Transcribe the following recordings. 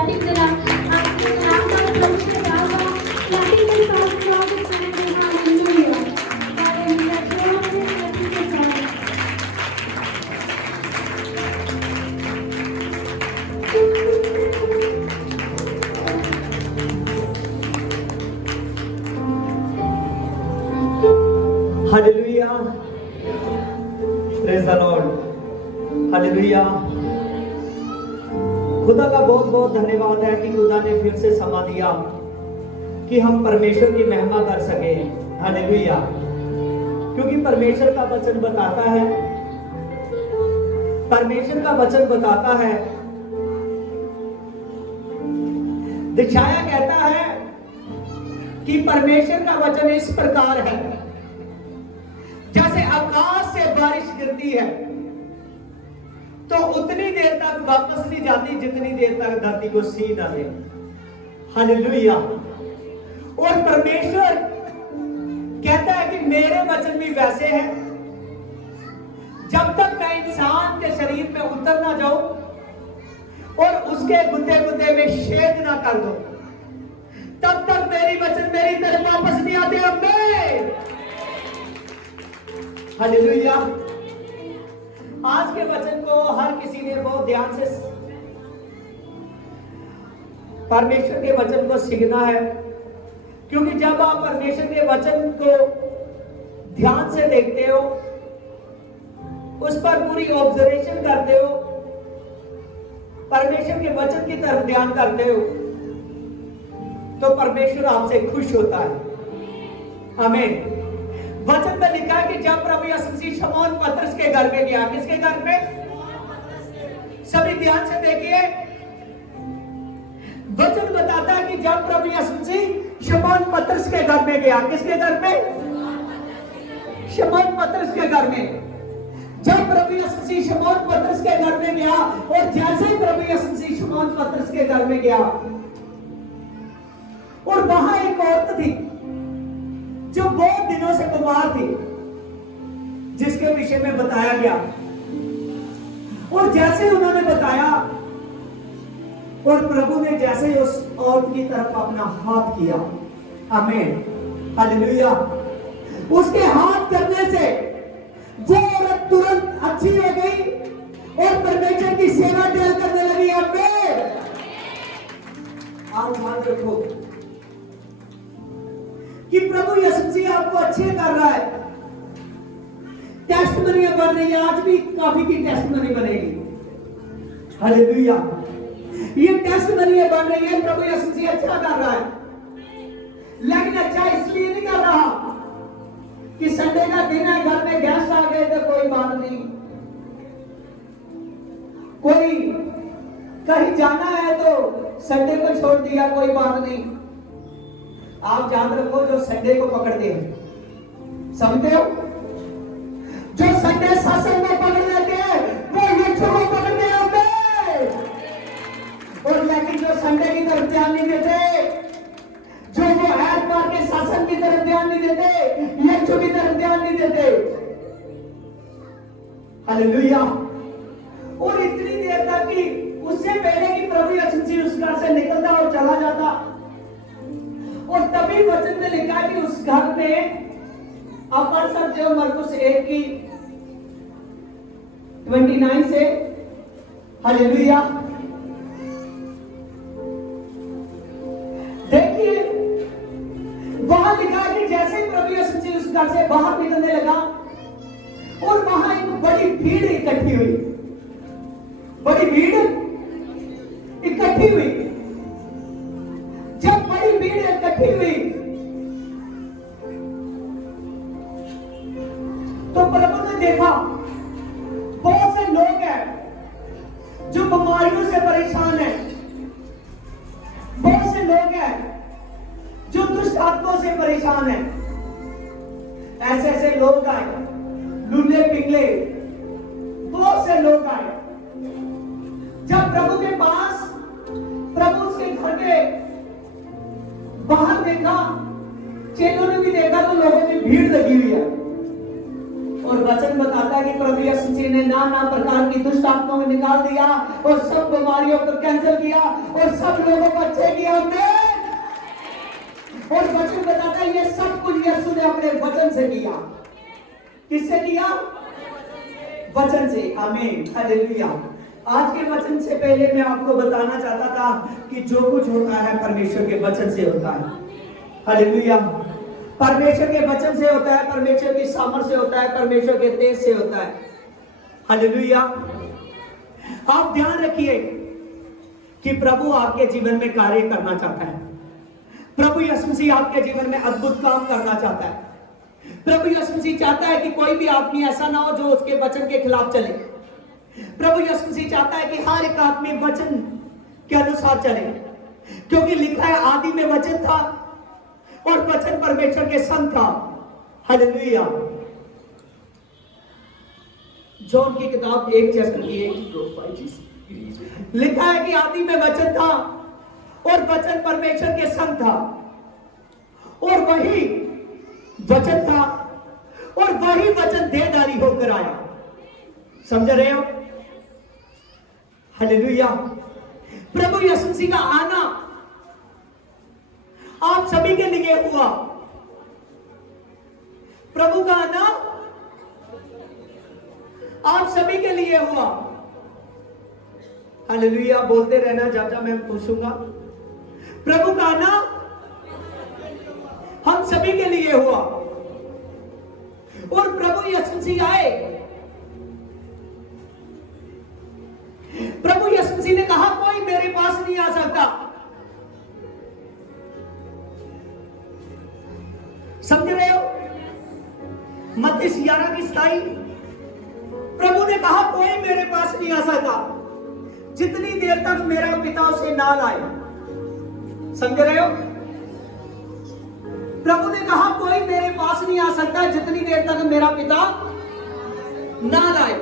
लाठी जला आपके नाम का प्रभु से गावा लाठी के साथ स्वागत करेंगे हालेलुया हालेलुया जोर से लाठी के साथ hallelujah praise the Lord hallelujah. खुदा का बहुत बहुत धन्यवाद है कि खुदा ने फिर से समा दिया कि हम परमेश्वर की महिमा कर सके। हालेलुया। क्योंकि परमेश्वर का वचन बताता है, परमेश्वर का वचन बताता है, दिखाया कहता है कि परमेश्वर का वचन इस प्रकार है, जैसे आकाश से बारिश गिरती है तो उतनी देर तक वापस नहीं जाती जितनी देर तक धरती को सी न दे। हालेलुया। और परमेश्वर कहता है कि मेरे वचन भी वैसे हैं, जब तक मैं इंसान के शरीर में उतर ना जाऊं और उसके गुद्दे गुद्दे में छेद ना कर दूं, तब तक मेरी वचन मेरी तरफ वापस नहीं आते। आमीन। हालेलुया। आज के वचन को हर किसी ने बहुत ध्यान से परमेश्वर के वचन को सीखना है, क्योंकि जब आप परमेश्वर के वचन को ध्यान से देखते हो, उस पर पूरी ऑब्जर्वेशन करते हो, परमेश्वर के वचन की तरफ ध्यान करते हो, तो परमेश्वर आपसे खुश होता है। आमीन। वचन में लिखा है कि जब प्रभु यीशु मसीह शमौन पतरस के घर में गया, किसके घर पे? सभी ध्यान से देखिए, वचन बताता है कि जब प्रभु यीशु मसीह शमौन पतरस के घर में गया, किसके घर में? शमौन पतरस के घर में। जब प्रभु यीशु मसीह शमौन पतरस के घर में गया, और जैसे ही प्रभु यीशु मसीह शमौन पतरस के घर में गया, और वहां एक औरत थी जो बहुत दिनों से बीमार थी, जिसके विषय में बताया गया। और जैसे उन्होंने बताया, और प्रभु ने जैसे ही उस औरत की तरफ अपना हाथ किया, आमीन, हालेलुया, उसके हाथ करने से वो औरत तुरंत अच्छी हो गई और परमेश्वर की सेवा डेल करने लगी। आमीन। आप ध्यान रखो कि प्रभु यीशु मसीह आपको अच्छे कर रहा है। टेस्टमनी बन रही है, आज भी काफी की टेस्टमनी बनेगी। हालेलुया। ये टेस्टमनी बन रही है, प्रभु यीशु मसीह अच्छा कर रहा है। लेकिन अच्छा इसलिए नहीं कर रहा कि संडे का दिन है, घर में गेस्ट आ गए तो कोई बात नहीं, कोई कहीं जाना है तो संडे को छोड़ दिया, कोई बात नहीं। आप याद रखो, जो संडे को पकड़ दे, समझते हो, जो संडे सत्संग में पकड़ लेते हैं वो यीशु को पकड़ते हैं। और लेकिन जो संडे की तरफ ध्यान नहीं देते, जो वो ऐतवार के सत्संग की तरफ ध्यान नहीं देते, यीशु की तरफ ध्यान नहीं देते। हालेलुया। और इतनी देर तक कि उससे पहले कि प्रभु यीशु मसीह उस घर से निकलता और चला जाता, और तभी वचन में लिखा है कि उस घर में, आप पढ़ सकते हो मरकुस 1 की 29 से। हालेलुया। देखिए, वहां लिखा है कि जैसे ही प्रभु यीशु मसीह उस घर से बाहर निकलने लगा, और वहां एक बड़ी भीड़ इकट्ठी हुई, बड़ी भीड़ इकट्ठी हुई। जब बड़ी भीड़ इकट्ठी हुई तो प्रभु ने देखा बहुत से लोग हैं जो बीमारियों से परेशान हैं, बहुत से लोग हैं जो दुष्ट आत्माओं से परेशान हैं। ऐसे ऐसे लोग आए, लूले पिंगले, बहुत से लोग आए। जब प्रभु के पास, प्रभु उसके घर के बाहर देखा, चेलों ने भी देखा तो लोगों की भीड़ लगी हुई है। और वचन बताता है कि प्रभु यीशु मसीह ने नाना प्रकार की दुष्ट आत्माओं को निकाल दिया और सब बीमारियों को कैंसिल किया और सब लोगों को अच्छे किया। आमीन। और वचन बताता है ये सब कुछ यीशु ने अपने वचन से किया। किससे किया? वचन से। आमीन, हालेलुया। आज के वचन से पहले मैं आपको बताना चाहता था कि जो कुछ होता है परमेश्वर के वचन से होता है। हालेलुया। परमेश्वर के वचन से होता है, परमेश्वर की सामर्थ से होता है, परमेश्वर के तेज से होता है। हालेलुया। आप ध्यान रखिए कि प्रभु आपके जीवन में कार्य करना चाहता है। प्रभु यीशु मसीह आपके जीवन में अद्भुत काम करना चाहता है। प्रभु यीशु मसीह चाहता है कि कोई भी आदमी ऐसा ना हो जो उसके वचन के खिलाफ चले। प्रभु यीशु मसीह चाहता है कि हर एक आदमी वचन के अनुसार चले, क्योंकि लिखा है आदि में वचन था और वचन परमेश्वर के संग था। हालेलुया। जॉन की किताब 1 चैप्टर की 1 लिखा है कि आदि में वचन था और वचन परमेश्वर के संग था और वही वचन था और वही वचन देहधारी होकर आया। समझ रहे हो? हालेलुया। प्रभु यीशु मसीह का आना आप सभी के लिए हुआ। प्रभु का आना आप सभी के लिए हुआ। हालेलुया। बोलते रहना जब जब मैं पूछूंगा। प्रभु का आना हम सभी के लिए हुआ और प्रभु यीशु मसीह आए। प्रभु यीशु मसीह ने कहा कोई मेरे पास नहीं आ सकता। समझ रहे हो? मत्ती 11 की 27 प्रभु ने कहा कोई मेरे पास नहीं आ सकता जितनी देर तक मेरा पिता उसे ना लाए। समझ रहे हो? प्रभु ने कहा कोई मेरे पास नहीं आ सकता जितनी देर तक मेरा पिता ना लाए,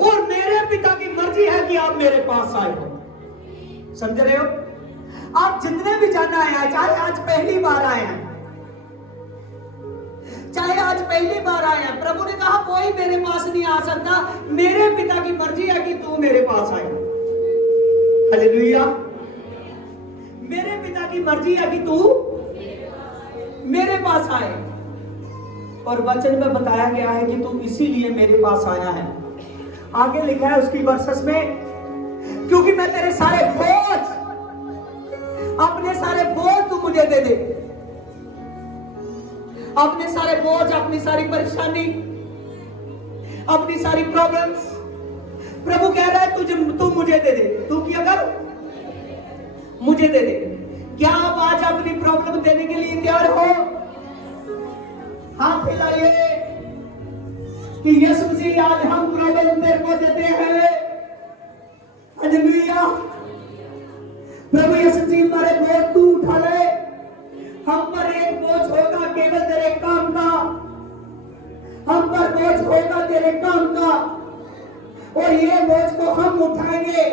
और मेरे पिता की मर्जी है कि आप मेरे पास आए हो। समझ रहे हो? आप जितने भी जाना है, चाहे आज पहली बार आए हैं, चाहे आज पहली बार आए हैं, प्रभु ने कहा कोई मेरे पास नहीं आ सकता, मेरे पिता की मर्जी है कि तू मेरे पास आए। हालेलुया। मेरे पिता की मर्जी है कि तू मेरे पास आए, और वचन में बताया गया है कि तू इसीलिए मेरे पास आया है। आगे लिखा है उसकी वर्सेस में, क्योंकि मैं तेरे सारे बोझ, अपने सारे बोझ तू मुझे दे दे। अपने सारे बोझ, अपनी सारी परेशानी, अपनी सारी प्रॉब्लम्स प्रभु कह रहा है तू मुझे दे दे। तू क्या कर? मुझे दे दे। क्या आप आज अपनी प्रॉब्लम देने के लिए तैयार हो? हाथ हिलाइए कि यीशु मसीह आज हम प्रॉब्लम तेरे को देते हैं। हालेलुया। प्रभु यीशु मसीह हमारे बोझ तू उठा ले। हम पर एक बोझ होगा केवल तेरे काम का, हम पर बोझ होगा तेरे काम का, और ये बोझ को हम उठाएंगे,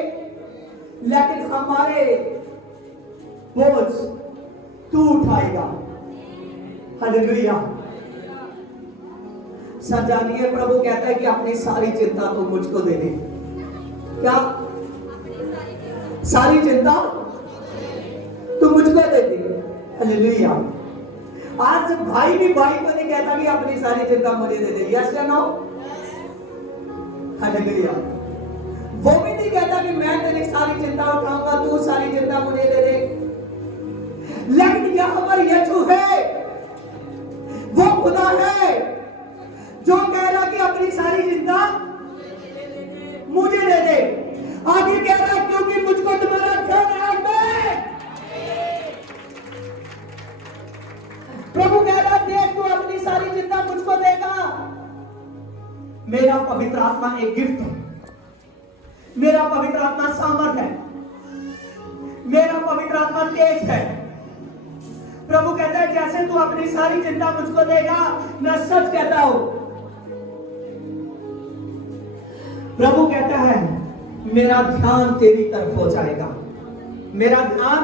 लेकिन हमारे बोझ तू उठाएगा। हालेलुया। सर जानिए, प्रभु कहता है कि अपनी सारी चिंता तू मुझको दे दे। क्या? सारी चिंता तू मुझको दे दे। हालेलुया। आज भाई भी भाई को नहीं कहता कि अपनी सारी चिंता मुझे दे दे। यस या नो? हालेलुया। वो भी नहीं कहता कि मैं तेरी सारी चिंता उठाऊंगा, तू सारी चिंता मुझे दे दे। लेकिन यहां पर यीशु है, वो खुदा है जो कह रहा कि अपनी सारी चिंता मुझे दे दे। आगे कह रहा क्योंकि मुझको तुम्हारा ध्यान है। प्रभु कह रहा देख तू अपनी सारी चिंता मुझको देगा। मेरा पवित्र आत्मा एक गिफ्ट है, मेरा पवित्र आत्मा सामर्थ है, मेरा पवित्र आत्मा तेज है। प्रभु कहता है जैसे तू अपनी सारी चिंता मुझको देगा, मैं सच कहता हूं, प्रभु कहता है मेरा ध्यान तेरी तरफ हो जाएगा, मेरा ध्यान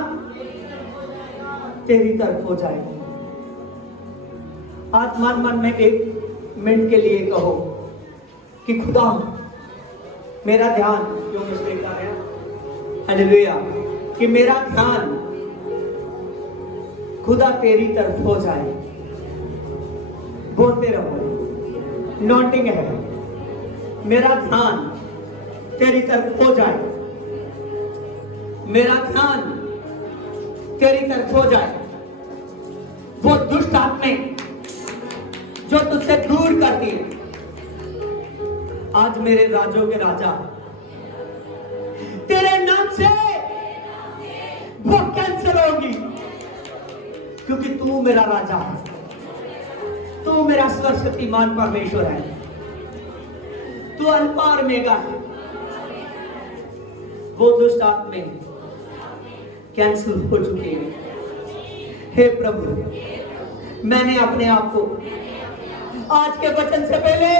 तेरी तरफ हो जाएगा। आज मन मन में एक मिनट के लिए कहो कि खुदा मेरा ध्यान क्यों मिस्टेक कर रहे हैं, हालेलुया, कि मेरा ध्यान खुदा तेरी तरफ हो जाए। बोलते रहो, नोटिंग है, मेरा ध्यान तेरी तरफ हो जाए, मेरा ध्यान तेरी तरफ हो जाए। वो दुष्ट आत्में जो तुझसे दूर करती है, आज मेरे राजों के राजा तेरे नाम से वो कैंसिल होगी, क्योंकि तू मेरा राजा है, तू मेरा सर्वशक्तिमान परमेश्वर है, तू अल्फा और ओमेगा है। वो दुष्ट आत्में कैंसिल हो चुके हैं। हे प्रभु, मैंने अपने आप को आज के वचन से पहले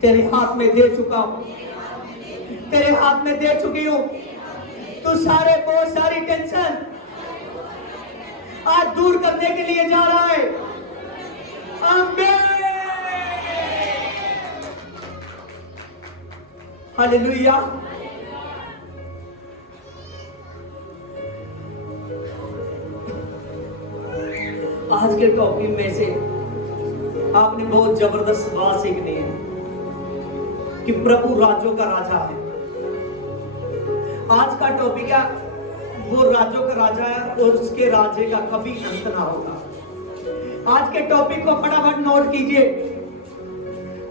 तेरे हाथ में दे चुका हूं, तेरे हाथ में दे चुकी हूं। तू सारे बहुत सारी टेंशन आज दूर करने के लिए जा रहा है। आमीन, हालेलुया। आज के टॉपिक में से आपने बहुत जबरदस्त बात सीखनी है कि प्रभु राजों का राजा है। आज का टॉपिक है, वो राजों का राजा है और उसके राज्य का कभी अंत ना होगा। आज के टॉपिक को फटाफट नोट कीजिए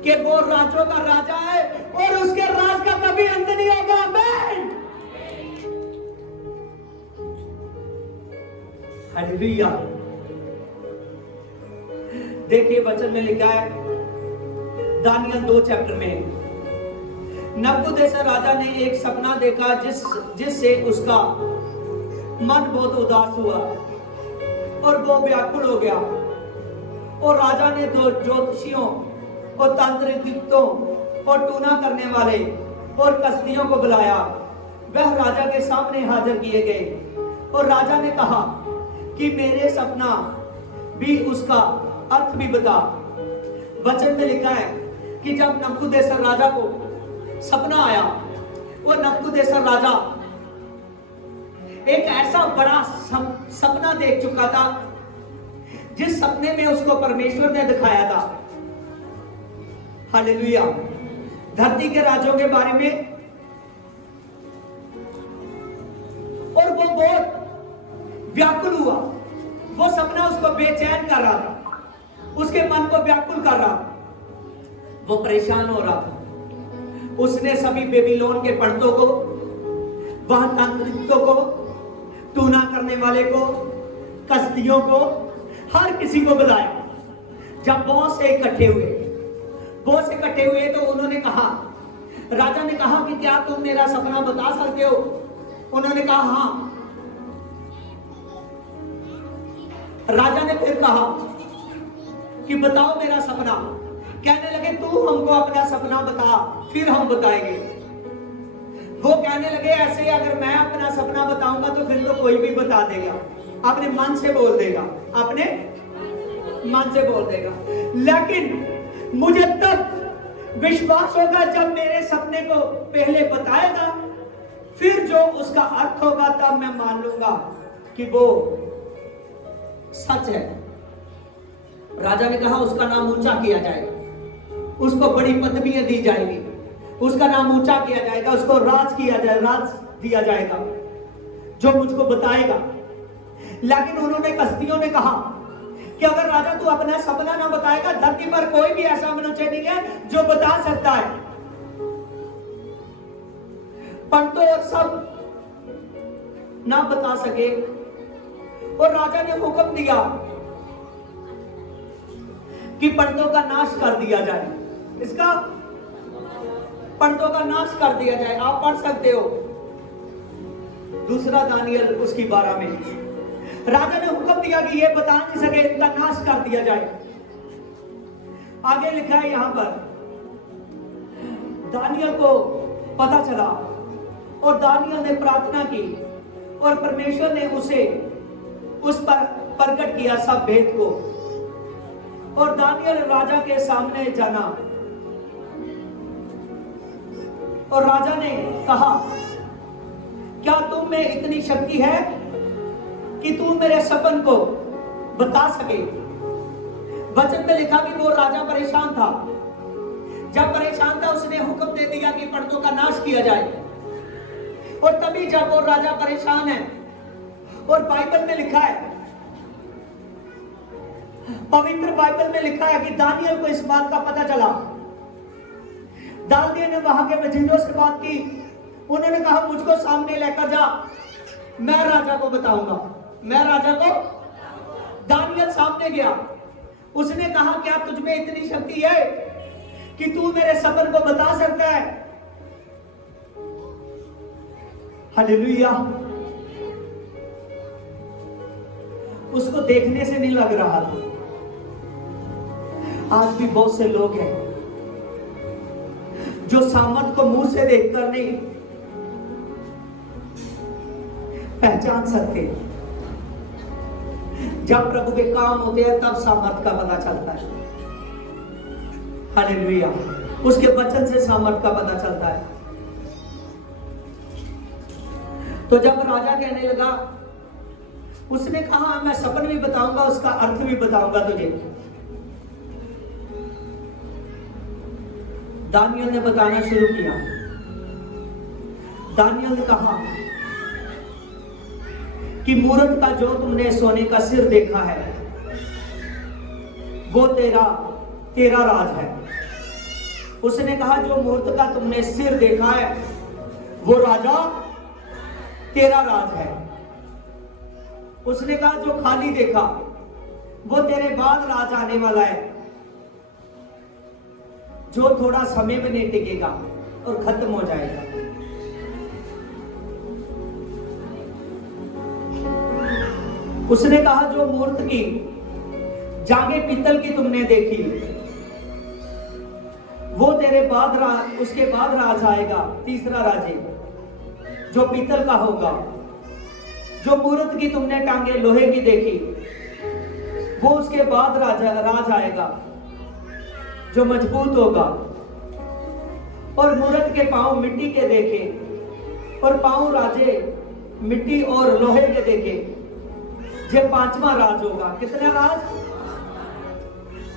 कि वो राजों का राजा है और उसके राज का कभी अंत नहीं होगा। आमीन, हालेलुया। देखिए वचन में लिखा है दानियल 2 चैप्टर में, नबूकदनेस्सर राजा ने एक सपना देखा जिससे उसका मन बहुत उदास हुआ और वो व्याकुल हो गया। और राजा ने दो ज्योतिषियों और तांत्रिकों और टूना करने वाले और कसदियों को बुलाया। वह राजा के सामने हाजिर किए गए और राजा ने कहा कि मेरे सपना भी उसका अर्थ भी बता। वचन में लिखा है कि जब नबूकदनेस्सर राजा को सपना आया, वो नबूकदनेस्सर राजा एक ऐसा बड़ा सपना देख चुका था जिस सपने में उसको परमेश्वर ने दिखाया था, हालेलुया, धरती के राजों के बारे में। और वो बहुत व्याकुल हुआ, वो सपना उसको बेचैन कर रहा था, उसके मन को व्याकुल कर रहा था, वो परेशान हो रहा था। उसने सभी बेबीलोन के पंडितों को, वहां तांत्रिकों को, टूना करने वाले को, कसदियों को, हर किसी को बुलाया। जब बहुत से इकट्ठे हुए तो उन्होंने कहा, राजा ने कहा कि क्या तुम मेरा सपना बता सकते हो? उन्होंने कहा हाँ। राजा ने फिर कहा कि बताओ मेरा सपना। कहने लगे तू हमको अपना सपना बता, फिर हम बताएंगे। वो कहने लगे ऐसे अगर मैं अपना सपना बताऊंगा तो फिर तो कोई भी बता देगा, अपने मन से बोल देगा, अपने मन से बोल देगा। लेकिन मुझे तब विश्वास होगा जब मेरे सपने को पहले बताएगा, फिर जो उसका अर्थ होगा तब मैं मान लूंगा कि वो सच है। राजा ने कहा उसका नाम ऊंचा किया जाएगा, उसको बड़ी पदवियां दी जाएगी, उसका नाम ऊंचा किया जाएगा, उसको राज दिया जाएगा जो मुझको बताएगा। लेकिन उन्होंने कसदियों ने कहा कि अगर राजा तू अपना सपना ना बताएगा, धरती पर कोई भी ऐसा मनुष्य नहीं है जो बता सकता है। पंडितों और सब ना बता सके और राजा ने हुक्म दिया कि पंडितों का नाश कर दिया जाए, इसका पंडितों का नाश कर दिया जाए। आप पढ़ सकते हो दूसरा दानियल उसकी 12 में। राजा ने हुक्म दिया कि ये बता नहीं सके, इनका नाश कर दिया जाए। आगे लिखा है यहां पर, दानियल को पता चला और दानियल ने प्रार्थना की और परमेश्वर ने उस पर प्रकट किया सब भेद को। और दानियल राजा के सामने जाना और राजा ने कहा, क्या तुम में इतनी शक्ति है कि तू मेरे सपन को बता सके? वचन में लिखा कि वो राजा परेशान था। जब परेशान था उसने हुक्म दे दिया कि पर्दों का नाश किया जाए। और तभी जब वो राजा परेशान है, और बाइबल में लिखा है, पवित्र बाइबल में लिखा है कि दानियल को इस बात का पता चला। दानियल ने वहां के वजीरों से बात की। उन्होंने कहा, मुझको सामने लेकर जा, मैं राजा को बताऊंगा, मैं राजा को। दानियल सामने गया। उसने कहा, क्या तुझ में इतनी शक्ति है कि तू मेरे सपन को बता सकता है? हालेलुया। उसको देखने से नहीं लग रहा था। आज भी बहुत से लोग हैं जो सामर्थ को मुंह से देखकर नहीं पहचान सकते। जब प्रभु के काम होते हैं तब सामर्थ का पता चलता है। हालेलुया। उसके वचन से सामर्थ का पता चलता है। तो जब राजा कहने लगा, उसने कहा, मैं सपन भी बताऊंगा, उसका अर्थ भी बताऊंगा तुझे। दानियल ने बताना शुरू किया। दानियल ने कहा कि मूरत का जो तुमने सोने का सिर देखा है वो तेरा राज है। उसने कहा, जो मूरत का तुमने सिर देखा है वो राजा तेरा राज है। उसने कहा, जो खाली देखा वो तेरे बाद राज आने वाला है, जो थोड़ा समय में नहीं टिकेगा और खत्म हो जाएगा। उसने कहा, जो मूर्त की जागे पीतल की तुमने देखी वो तेरे बाद उसके बाद राज आएगा, तीसरा राज जो पीतल का होगा। जो मूर्त की तुमने टांगे लोहे की देखी वो उसके बाद राज आएगा, जो मजबूत होगा। और मूर्त के पांव मिट्टी के देखे और पांव राजे मिट्टी और लोहे के देखे, ये पांचवा राज होगा। कितना राज?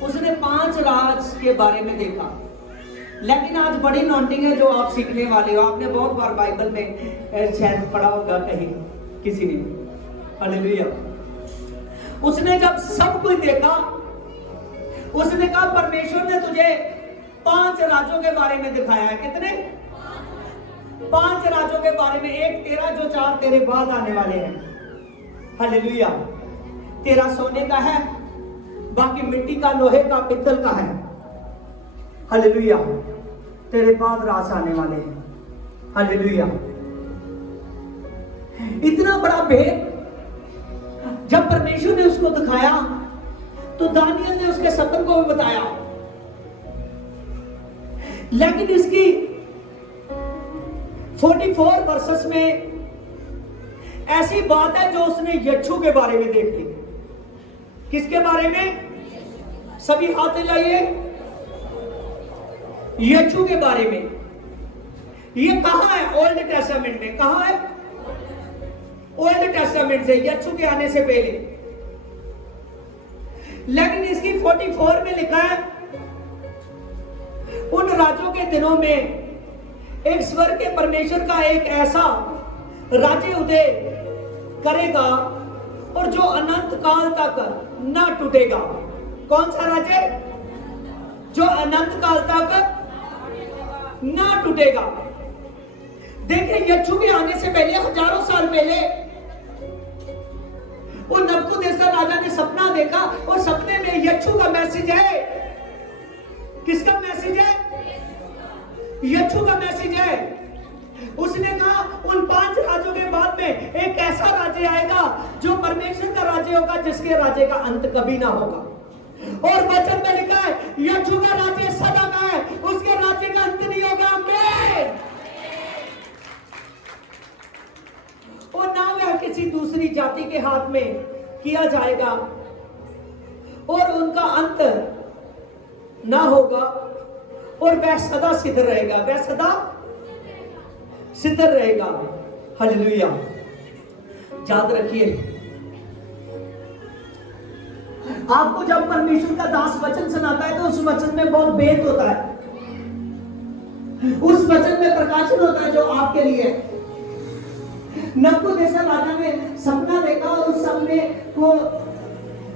उसने 5 राज के बारे में देखा। लेकिन आज बड़ी नोटिंग है जो आप सीखने वाले हो। आपने बहुत बार बाइबल में शायद पढ़ा होगा कहीं किसी ने। हालेलुया। उसने जब सब कुछ देखा, उसने कहा, परमेश्वर ने तुझे 5 राजों के बारे में दिखाया है। कितने? 5 राजों के बारे में। एक तेरा, जो 4 तेरे बाद आने वाले हैं। हालेलुया। तेरा सोने का है, बाकी मिट्टी का, लोहे का, पीतल का है। हालेलुया। तेरे बाद राज आने वाले हैं। हालेलुया। इतना बड़ा भेद जब परमेश्वर ने उसको दिखाया तो दानियल ने उसके सपन को भी बताया। लेकिन इसकी 44 वर्सेस में ऐसी बात है जो उसने यच्छू के बारे में देख ली। किसके बारे में? सभी हाथ हिलाइए। यच्छू के बारे में। ये कहां है? ओल्ड टेस्टामेंट में। कहां है? ओल्ड टेस्टामेंट से, यच्छू के आने से पहले। लेकिन इसकी 44 में लिखा है, उन राजों के दिनों में एक स्वर्ग के परमेश्वर का एक ऐसा राज्य उदय करेगा और जो अनंत काल तक न टूटेगा। कौन सा राज्य? जो अनंत काल तक न टूटेगा। देखिए, यच्छू के आने से पहले, हजारों साल पहले, वो नबूकदनेस्सर राजा ने सपना देखा और सपने में यच्छू का मैसेज है। किसका मैसेज है? यच्छू का मैसेज है। उसने कहा, उन 5 राज्यों के बाद में एक ऐसा राज्य आएगा जो परमेश्वर का राज्य होगा, जिसके राज्य का अंत कभी ना होगा। और वचन में लिखा है, यच्छू का राज्य सदा का है, उसके राज्य का अंत नहीं होगा। आमीन। और ना वह किसी दूसरी जाति के हाथ में किया जाएगा और उनका अंत ना होगा, और वह सदा सिद्ध रहेगा। वह सदा स्थिर रहेगा। हालेलुया। याद रखिए, आपको जब परमेश्वर का दास वचन सुनाता है तो उस वचन में बहुत भेद होता है, उस वचन में प्रकाशन होता है जो आपके लिए है। नबूकदनेस्सर राजा ने सपना देखा और उस सपने को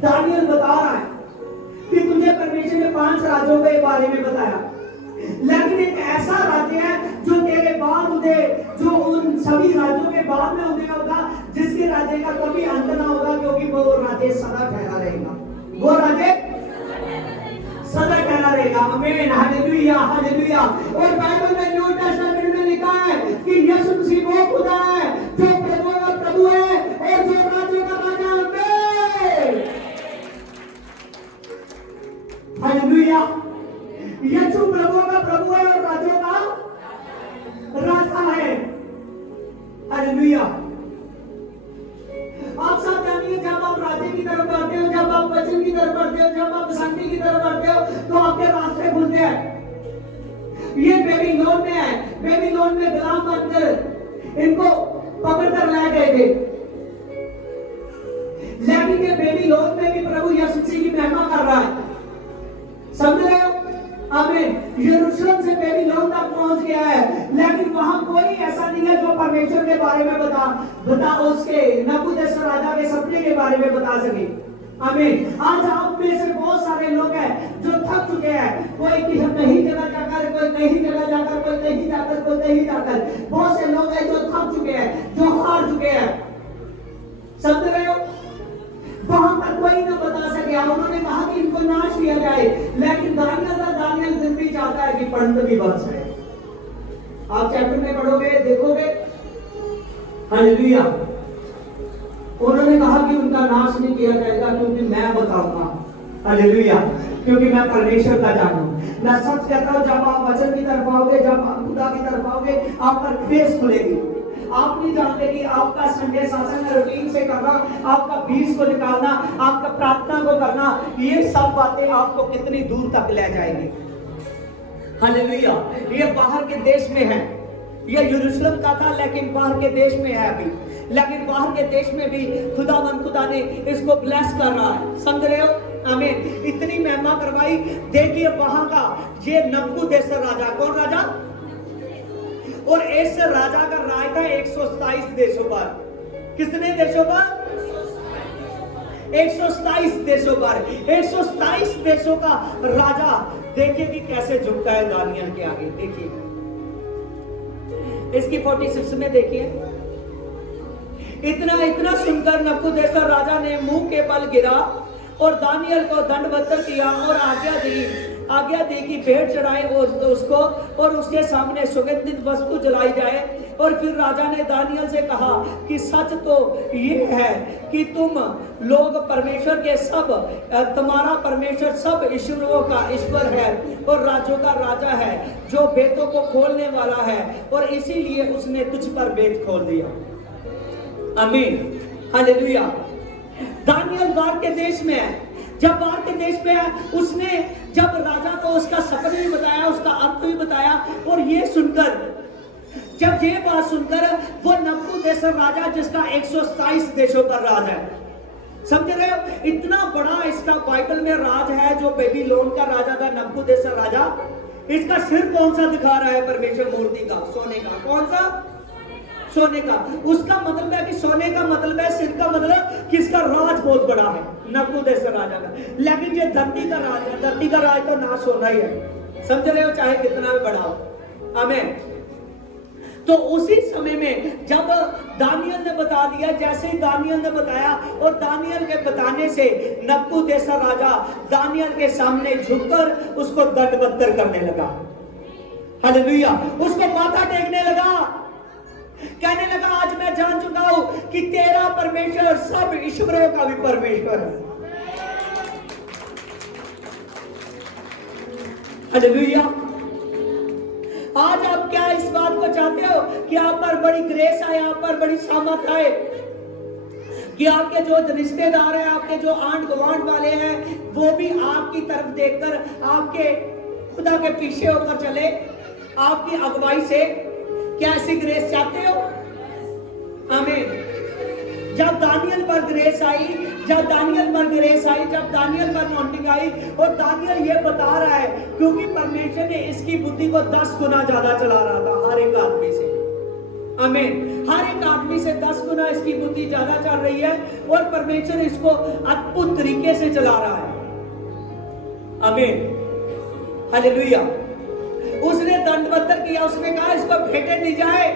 दानियल बता रहा है कि तुझे परमेश्वर ने 5 राज्यों के बारे में बताया, लेकिन एक ऐसा राज्य है जो तेरे बाद उदय, जो उन सभी राज्यों के बाद में उदय होगा, जिसके राज्य का कभी अंत ना होगा, क्योंकि वो राज्य सदा ठहरा रहेगा। वो राज्य सदा ठहरा रहेगा। आमीन। Hallelujah, hallelujah. और बाइबल में न्यू टेस्टामेंट में लिखा है कि यीशु मसीह वो खुदा है जो प्रभुओं का प्रभु है और जो राज्यों का राजा है। हालेलुया। यीशु प्रभुओं का प्रभु है और राज्यों का राजा है। हालेलुया। आप सब जानिए, जब आप राज्य की तरफ बढ़ते हो, जब आप वचन की तरफ बढ़ते हो, जब आप शांति की तरफ बढ़ते हो, तो आपके रास्ते खुलते हैं। ये बेबीलोन में है, बेबीलोन में गुलाम बनकर इनको पकड़कर ले गए थे, लेकिन ये बेबीलोन में भी प्रभु यीशु मसीह की महिमा कर रहा है। समझ रहे हो? आमीन। यरूशलेम से बेबीलोन तक पहुंच गया है, लेकिन वहां कोई ऐसा नहीं है जो परमेश्वर के बारे में बता उसके नबूकदनेस्सर राजा के सपने के बारे में बता सके। आमीन। आज आप में से बहुत सारे लोग हैं जो थक चुके हैं, कोई कि नई जगह जाकर, कोई नई जगह जाकर, कोई नहीं जाकर, कोई नहीं जाकर। बहुत से लोग हैं जो थक चुके हैं, जो हार चुके हैं। समझ रहे हो? वहां पर कोई ना बता सके। उन्होंने कहा कि इनको नाश किया जाए, लेकिन दानियल फिर भी चाहता है कि पंडित भी बच जाए। आप चैप्टर में पढ़ोगे, देखोगे। हालेलुया। उन्होंने कहा कि उनका नाश नहीं किया जाएगा, क्योंकि मैं बताऊंगा। हालेलुया। क्योंकि मैं परमेश्वर का जानू। मैं सच कहता हूं, जब आप वचन की तरफ आओगे, जब आप खुदा की तरफ आओगे, आप पर ग्रेस खुलेगी। आप नहीं जानते कि आपका संडे शासन रूटीन से करना, आपका बीज को निकालना, आपका प्रार्थना को करना, ये सब बातें आपको कितनी दूर तक ले जाएंगी। हालेलुया। ये बाहर के देश में है, ये यरूशलेम का था, लेकिन बाहर के देश में है अभी। लेकिन बाहर के देश में भी खुदा ने इसको ब्लेस कर रहा है। समझ रहे हो? आमीन। इतनी महिमा करवाई। देखिए वहां का ये नबूकदनेस्सर राजा, कौन राजा? और इस राजा का राज था 127 देशों पर। कितने देशों पर? 127 देशों पर। 127 देशों का राजा। देखिए कि कैसे झुकता है दानियल के आगे। देखिए इसकी 46 में देखिए, इतना सुनकर नबूकदनेस्सर राजा ने मुंह के बल गिरा और दानियल को दंडवत किया और आज्ञा दी कि भेंट चढ़ाए उसको और उसके सामने सुगंधित वस्तु जलाई जाए। और फिर राजा ने दानियल से कहा कि सच तो ये है कि तुम लोग परमेश्वर के सब, तुम्हारा परमेश्वर सब ईश्वरों का ईश्वर है और राज्यों का राजा है, जो भेदों को खोलने वाला है, और इसीलिए उसने तुझ पर भेद खोल दिया। आमीन। हालेलुया। दानियल बाहर के देश में है। जब बाहर के देश में है, उसने जब राजा को उसका सपना भी बताया, उसका अर्थ भी बताया, और ये सुनकर, जब ये बात सुनकर, वो नबूकदनेस्सर राजा जिसका 127 देशों पर राज है, समझ रहे हो? इतना बड़ा इसका बाइबल में राज है, जो बेबीलोन का राजा था नबूकदनेस्सर राजा। इसका सिर कौन सा दिखा रहा है? परमेश्वर मूर्ति का, सोने का। कौन सा? सोने का। उसका मतलब है कि सोने का मतलब है, सिर का मतलब कि इसका राज बहुत बड़ा है नबूकदनेस्सर राजा का। लेकिन ये धरती का राज है, धरती का राज तो नाश होना ही है। समझ रहे हो? चाहे कितना भी बड़ा हो। आमीन। तो उसी समय में जब दानियल ने बता दिया, जैसे ही दानियल ने बताया, और दानियल के बताने से नबूकदनेस्सर राजा दानियल के सामने झुककर उसको दंडवत करने लगा। हालेलुया। उसको माथा टेकने लगा, कहने लगा, आज मैं जान चुका हूं कि तेरा परमेश्वर सब ईश्वरों का भी परमेश्वर है। हालेलुया। आज आप क्या इस बात को चाहते हो कि आप पर बड़ी ग्रेस आए, आप पर बड़ी सामर्थ आए, कि आपके जो रिश्तेदार हैं, आपके जो आंट गवांट वाले हैं, वो भी आपकी तरफ देखकर आपके खुदा के पीछे होकर चले, आपकी अगुवाई से, क्या ऐसी ग्रेस चाहते हो? आमीन। जब दानियल पर ग्रेस आई, जब दानियल पर नॉटिंग आई, और दानियल ये बता रहा है क्योंकि परमेश्वर ने इसकी बुद्धि को 10 गुना ज्यादा चला रहा था हर एक आदमी से। आमीन। हर एक आदमी से 10 गुना इसकी बुद्धि ज्यादा चल रही है और परमेश्वर इसको अद्भुत तरीके से चला रहा है। आमीन। हालेलुया। उसने दंडवत किया, उसने कहा इसको भेंटे दी जाए।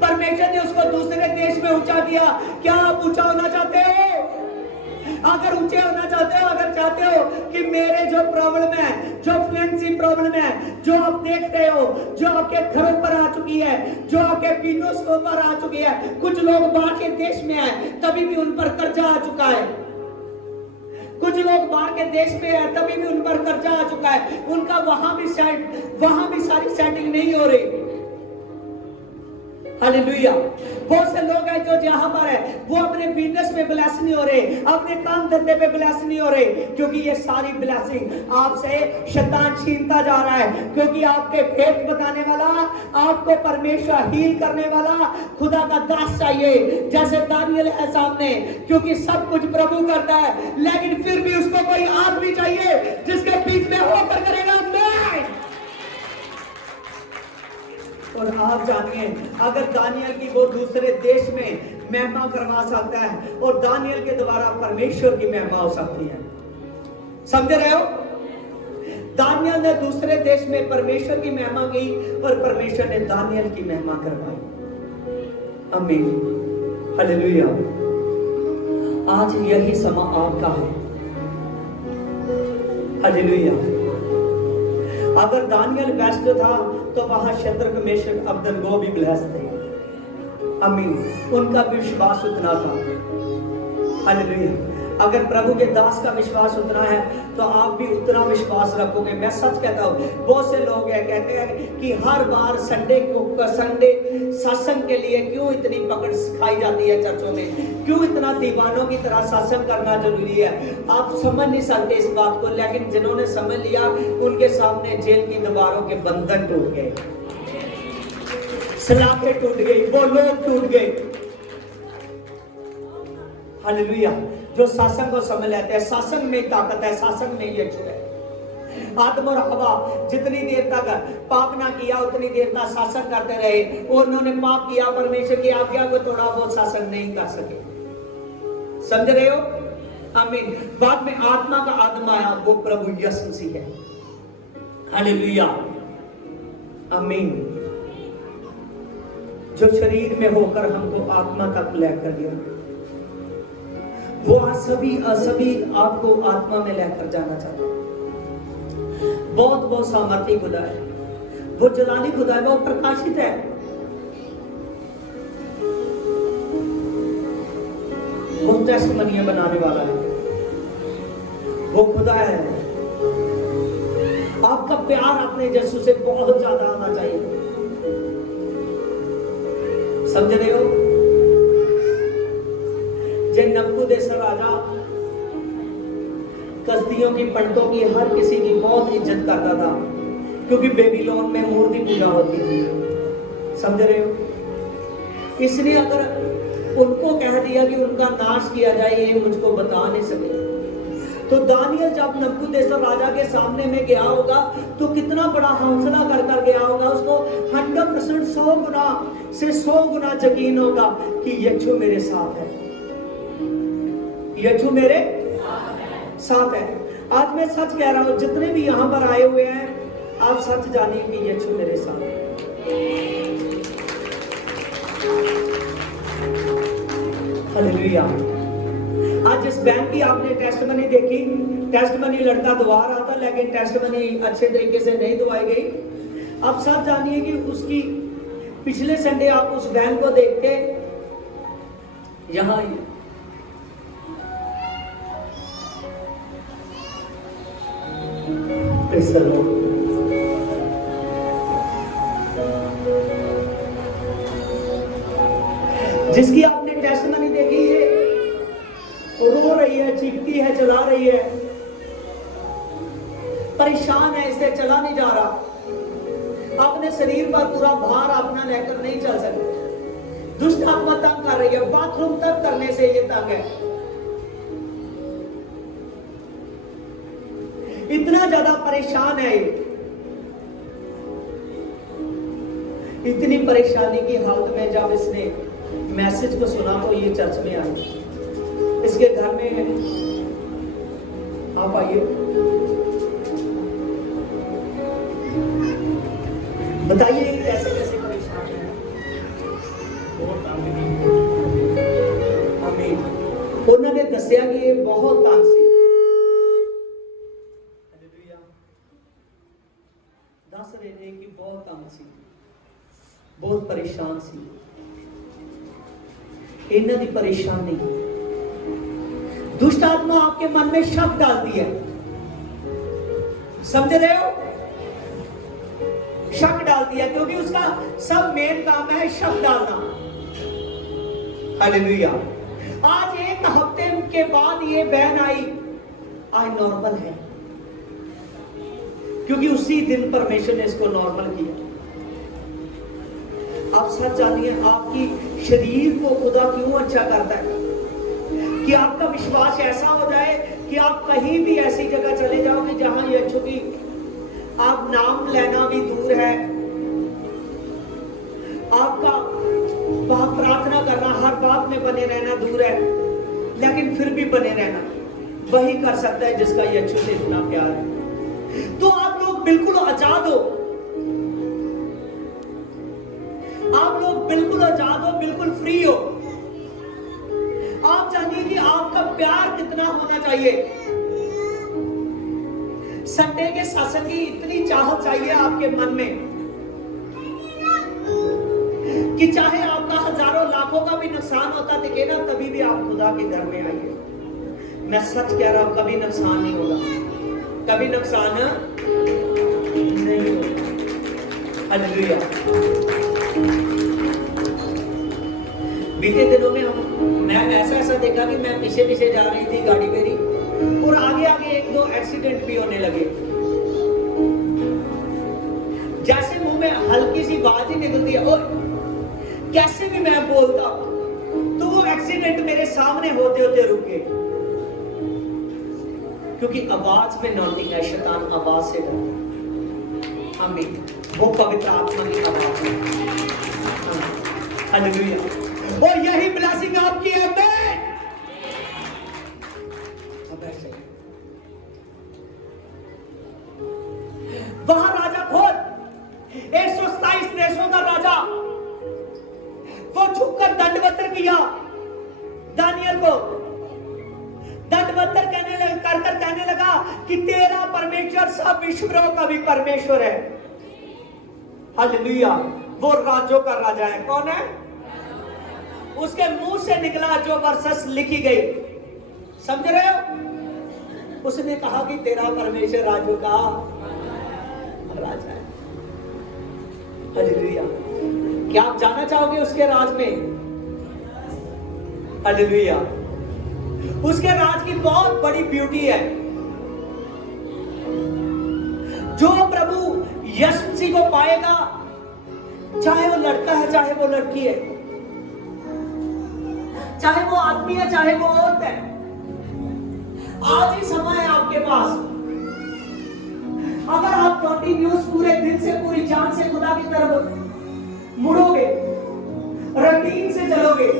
परमेश्वर ने उसको दूसरे देश में ऊंचा किया। क्या आप ऊंचा होना चाहते हो? अगर ऊंचे होना चाहते हो, अगर चाहते हो कि मेरे जो प्रॉब्लम है, जो फाइनेंशियल प्रॉब्लम है, जो आप देख रहे हो, जो आपके घरों पर आ चुकी है, जो आपके बिजनेस पर आ चुकी है, कुछ लोग बाहर के देश में हैं तभी भी उन पर कर्जा आ चुका है। कुछ लोग बाहर के देश में है तभी भी उन पर कर्जा आ चुका है, उनका वहां भी सारी सेटिंग नहीं हो रही। हालेलुया। बहुत से लोग हैं जो यहाँ पर है वो अपने बिजनेस में ब्लेस नहीं हो रहे, अपने काम धंधे पे ब्लेस नहीं हो रहे, क्योंकि ये सारी ब्लेसिंग आपसे शैतान छीनता जा रहा है। क्योंकि आपके भेद बताने वाला, आपको परमेश्वर हील करने वाला खुदा का दास चाहिए, जैसे दानियल है सामने। क्योंकि सब कुछ प्रभु करता है, लेकिन फिर भी उसको कोई आदमी चाहिए जिसके बीच में होकर करेगा मैं। और आप जानिए, अगर दानियल की वो दूसरे देश में महिमा करवा सकता है और दानियल के द्वारा परमेश्वर की महिमा हो सकती है। समझ रहे हो? दानियल ने दूसरे देश में परमेश्वर की महिमा की और परमेश्वर ने दानियल की महिमा करवाई। आमीन। हालेलुया। आज यही समय आपका है। हालेलुया। अगर दानियल व्यस्त था तो वहां शद्रक मेशक अबदनगो भी ब्लेस थे। आमीन। उनका विश्वास उतना था। हालेलुया। अगर प्रभु के दास का विश्वास उतना है तो आप भी उतना विश्वास रखोगे। मैं सच कहता हूँ, बहुत से लोग हैं कहते हैं कि हर बार संडे सत्संग के लिए क्यों इतनी पकड़ सिखाई जाती है चर्चों में, क्यों इतना दीवानों की तरह सत्संग करना जरूरी है। आप समझ नहीं सकते इस बात को, लेकिन जिन्होंने समझ लिया उनके सामने जेल की दीवारों के बंधन टूट गए, सलाखें टूट गई, वो लोग टूट गए। हालेलुया। जो सत्संग को समझ लेते हैं, सत्संग में ताकत है, सत्संग में यीशु है। आदम और हवा जितनी देर तक पाप ना किया उतनी देर तक सत्संग करते रहे, और उन्होंने पाप किया, परमेश्वर की आज्ञा को थोड़ा बहुत सत्संग नहीं कर सके। समझ रहे हो? आमीन। बाद में आत्मा का आदम आया, वो प्रभु यीशु मसीह है। हालेलुया। आमीन। जो शरीर में होकर हमको आत्मा तक लेकर गया, वो सभी आपको आत्मा में लेकर जाना चाहता है। बहुत सामर्थ्य खुदा है, वो जलाली खुदा है, वो प्रकाशित है। वो टेस्टमनियां बनाने वाला है, वो खुदा है। आपका प्यार अपने यीशु से बहुत ज्यादा आना चाहिए। समझ रहे हो? नबूकदनेस्सर राजा कसदियों की, पंडितों की, हर किसी की बहुत इज्जत करता था, क्योंकि बेबीलोन में मूर्ति पूजा होती थी। समझ रहे हो? इसलिए अगर उनको कह दिया कि उनका नाश किया जाए, ये मुझको बता नहीं सके। तो दानियल जब नबूकदनेस्सर राजा के सामने में गया होगा तो कितना बड़ा हौसला कर गया होगा। उसको 100% 100 गुना से 100 गुना यकीन होगा कि यीशु मेरे साथ है, यीशु मेरे साथ है। आज मैं सच कह रहा हूं, जितने भी यहां पर आए हुए हैं, आप सच जानिए कि यीशु मेरे साथ है। हालेलुया। आज इस बैंक की आपने टेस्टमनी देखी, टेस्टमनी लड़का दुआ रहा था, लेकिन टेस्टमनी अच्छे तरीके से नहीं दुआई गई। अब सच जानिए कि उसकी पिछले संडे आप उस बैंक को देख के यहां जिसकी आपने टेस्टमनी देखी है, रो रही है, चीखती है, चला रही है, परेशान है, इससे चला नहीं जा रहा। अब अपने शरीर पर पूरा भार अपना लेकर नहीं चल सकते। दुष्ट आत्मा तंग कर रही है, बाथरूम तक करने से ये तंग है। इतना ज्यादा परेशान है ये। इतनी परेशानी की हालत में जब इसने मैसेज को सुना तो ये चर्च में आई। इसके घर में आप आइए, बताइए कैसे कैसे परेशान है। आमीन। उन्होंने दसिया कि ये बहुत तंग सी, दस रहे थे कि बहुत तंग सी, बहुत परेशान सी। इन्हां दी परेशानी दुष्ट आत्मा आपके मन में शक डालती है, समझ रहे हो? शक डालती है, क्योंकि उसका सब मेन काम है शक डालना। हालेलुया। आज एक हफ्ते के बाद ये बहन आई, आज नॉर्मल है, क्योंकि उसी दिन परमेश्वर ने इसको नॉर्मल किया। आप सच जानिए, आपकी शरीर को खुदा क्यों अच्छा करता है कि आपका विश्वास ऐसा हो जाए कि आप कहीं भी ऐसी जगह चले जाओगे जहां ये छुपी, आप नाम लेना भी दूर है, आपका वहां प्रार्थना करना, हर बात में बने रहना दूर है, लेकिन फिर भी बने रहना वही कर सकता है जिसका यीशु से इतना प्यार है। तो आप लोग बिल्कुल आजाद हो, आप लोग बिल्कुल आजाद हो, बिल्कुल फ्री हो। आप जानिए कि आपका प्यार कितना होना चाहिए। संडे के सत्संग की इतनी चाहत चाहिए आपके मन में कि चाहे आपका हजारों लाखों का भी नुकसान होता दिखे ना, तभी भी आप खुदा के घर में आइए। मैं सच कह रहा हूं, कभी नुकसान नहीं होगा, कभी नुकसान नहीं होगा। हालेलुया। बीते दिनों में मैं ऐसा देखा कि मैं पीछे पीछे जा रही थी गाड़ी मेरी, और आगे आगे एक दो एक्सीडेंट भी होने लगे। जैसे मुंह में हल्की सी बात ही निकलती है, और कैसे भी मैं बोलता तो वो एक्सीडेंट मेरे सामने होते होते रुक गए, क्योंकि आवाज में नॉटिंग है, शैतान आवाज से डरता। आमीन। वो पवित्र आत्मा की आवाज है। हालेलुया। और यही ब्लेसिंग आपकी है। अब ऐसे वहां राजा खोल 127 देशों का राजा, वो झुककर दंडवत किया दानियल को, दंडवत कहने लगा कि तेरा परमेश्वर सब ईश्वरों का भी परमेश्वर है। हालेलुया। वो राज्यों का राजा है। कौन है? उसके मुंह से निकला जो वर्सेस लिखी गई, समझ रहे हो? उसने कहा कि तेरा परमेश्वर राज्यों का राजा है। हालेलुया। क्या आप जाना चाहोगे उसके राज में? हालेलुया। उसके राज की बहुत बड़ी ब्यूटी है। जो प्रभु यीशु मसीह को पाएगा, चाहे वो लड़का है चाहे वो लड़की है, चाहे वो आदमी है चाहे वो औरत है, आज ही समय है आपके पास। अगर आप कंटिन्यूस पूरे दिल से पूरी जान से खुदा की तरफ मुड़ोगे, रूटीन से चलोगे,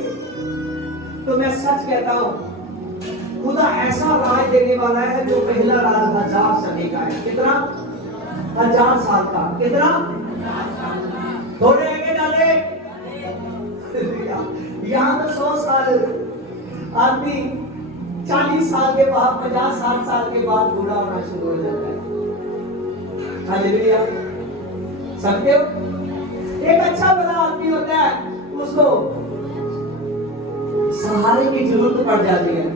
तो मैं सच कहता हूं खुदा ऐसा राज देने वाला है जो पहला राज 1000 सदी का है। कितना? 1000 साल का। कितना? थोड़े आगे डाले। यहाँ तो 100 साल आदमी 40 साल के बाद 50-60 साल के बाद बूढ़ा होना शुरू हो जाता है। हालेलुया। समझते हो? एक अच्छा बड़ा आदमी होता है, उसको सहारे की जरूरत पड़ जाती है।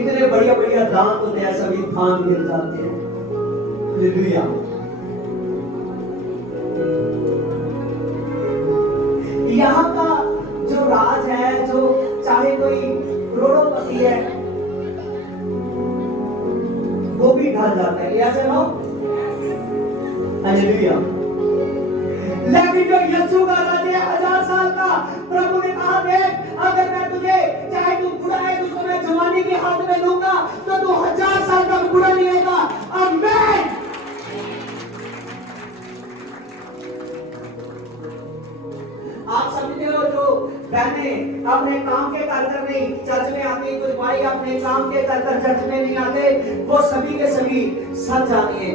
इतने बढ़िया बढ़िया दांत होते हैं, सभी थान गिर जाते हैं। हालेलुया। यहाँ का जो राज है, जो चाहे कोई करोड़पति है, वो भी ढल जाता है। ऐसे लो। हालेलुया। लेकिन जो यीशु का राज्य 1000 साल का, प्रभु ने कहा देख, अगर मैं तुझे, चाहे तू बुरा है, तुझको मैं जवानी के हाथ में लूंगा तो तू 1000 साल का बुरा नहीं होगा। आमीन। आप समझते हो जो बहनें अपने काम के कर नहीं चर्च में आती, कुछ भाई अपने काम के कर चर्च में नहीं आते, वो सभी के सभी सच जानिए,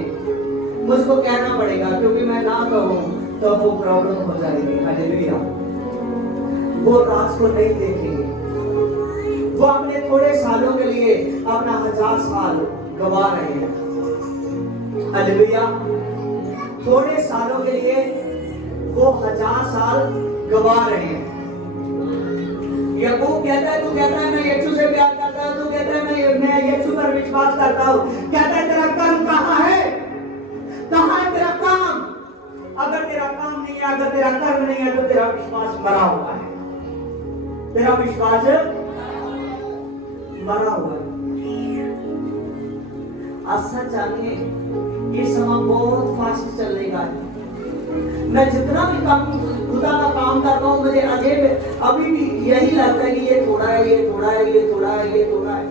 मुझको कहना पड़ेगा, क्योंकि मैं ना कहूं तो वो प्रॉब्लम हो जाएगी। हालेलुया। वो राज को नहीं देखेंगे, वो अपने थोड़े सालों के लिए अपना 1000 साल गवा रहे हैं। हालेलुया। थोड़े सालों के लिए वो 1000 साल गवा रहे हैं। याकूब कहता है, तू कहता है मैं यीशु से प्यार करता हूं, तू कहता है मैं यीशु पर विश्वास करता हूं, कहता है तेरा कर्म कहां है, कहां है तेरा काम? अगर तेरा काम नहीं है, अगर तेरा कर्म नहीं है, तो तेरा विश्वास मरा हुआ है, तेरा विश्वास मरा हुआ है। आशा चाहिए ये समय बहुत फास्ट चलेगा। मैं जितना भी काम खुदा का काम कर रहा हूं, मुझे अभी भी यही लगता है कि ये थोड़ा है, ये थोड़ा है, ये थोड़ा है, ये थोड़ा है।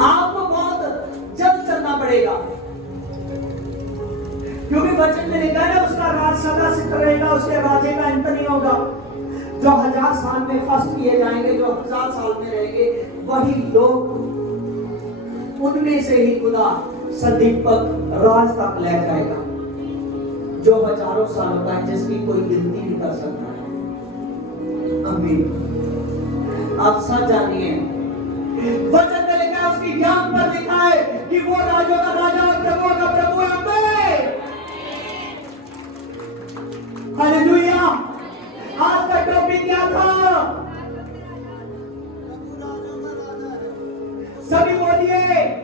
आपको बहुत जल्द चलना पड़ेगा, क्योंकि वचन में लिखा है ना, उसका राज सदा सिद्ध रहेगा, उसके राज्य का अंत नहीं होगा। जो 1000 साल में फर्स्ट किए जाएंगे, जो 1000 साल में रहेंगे, वही लोग, उनमें से ही खुदा सदीपक राज तक ले जाएगा, जो हजारों सालों का है, जिसकी कोई गिनती नहीं कर सकता। आमीन। आप सच जानिए, वचन में लिखा है, उसकी जान पर लिखा है कि वो राजों का राजा और प्रभुओं का प्रभु है। हालेलुया। आज का टॉपिक क्या था? सभी बोलिए।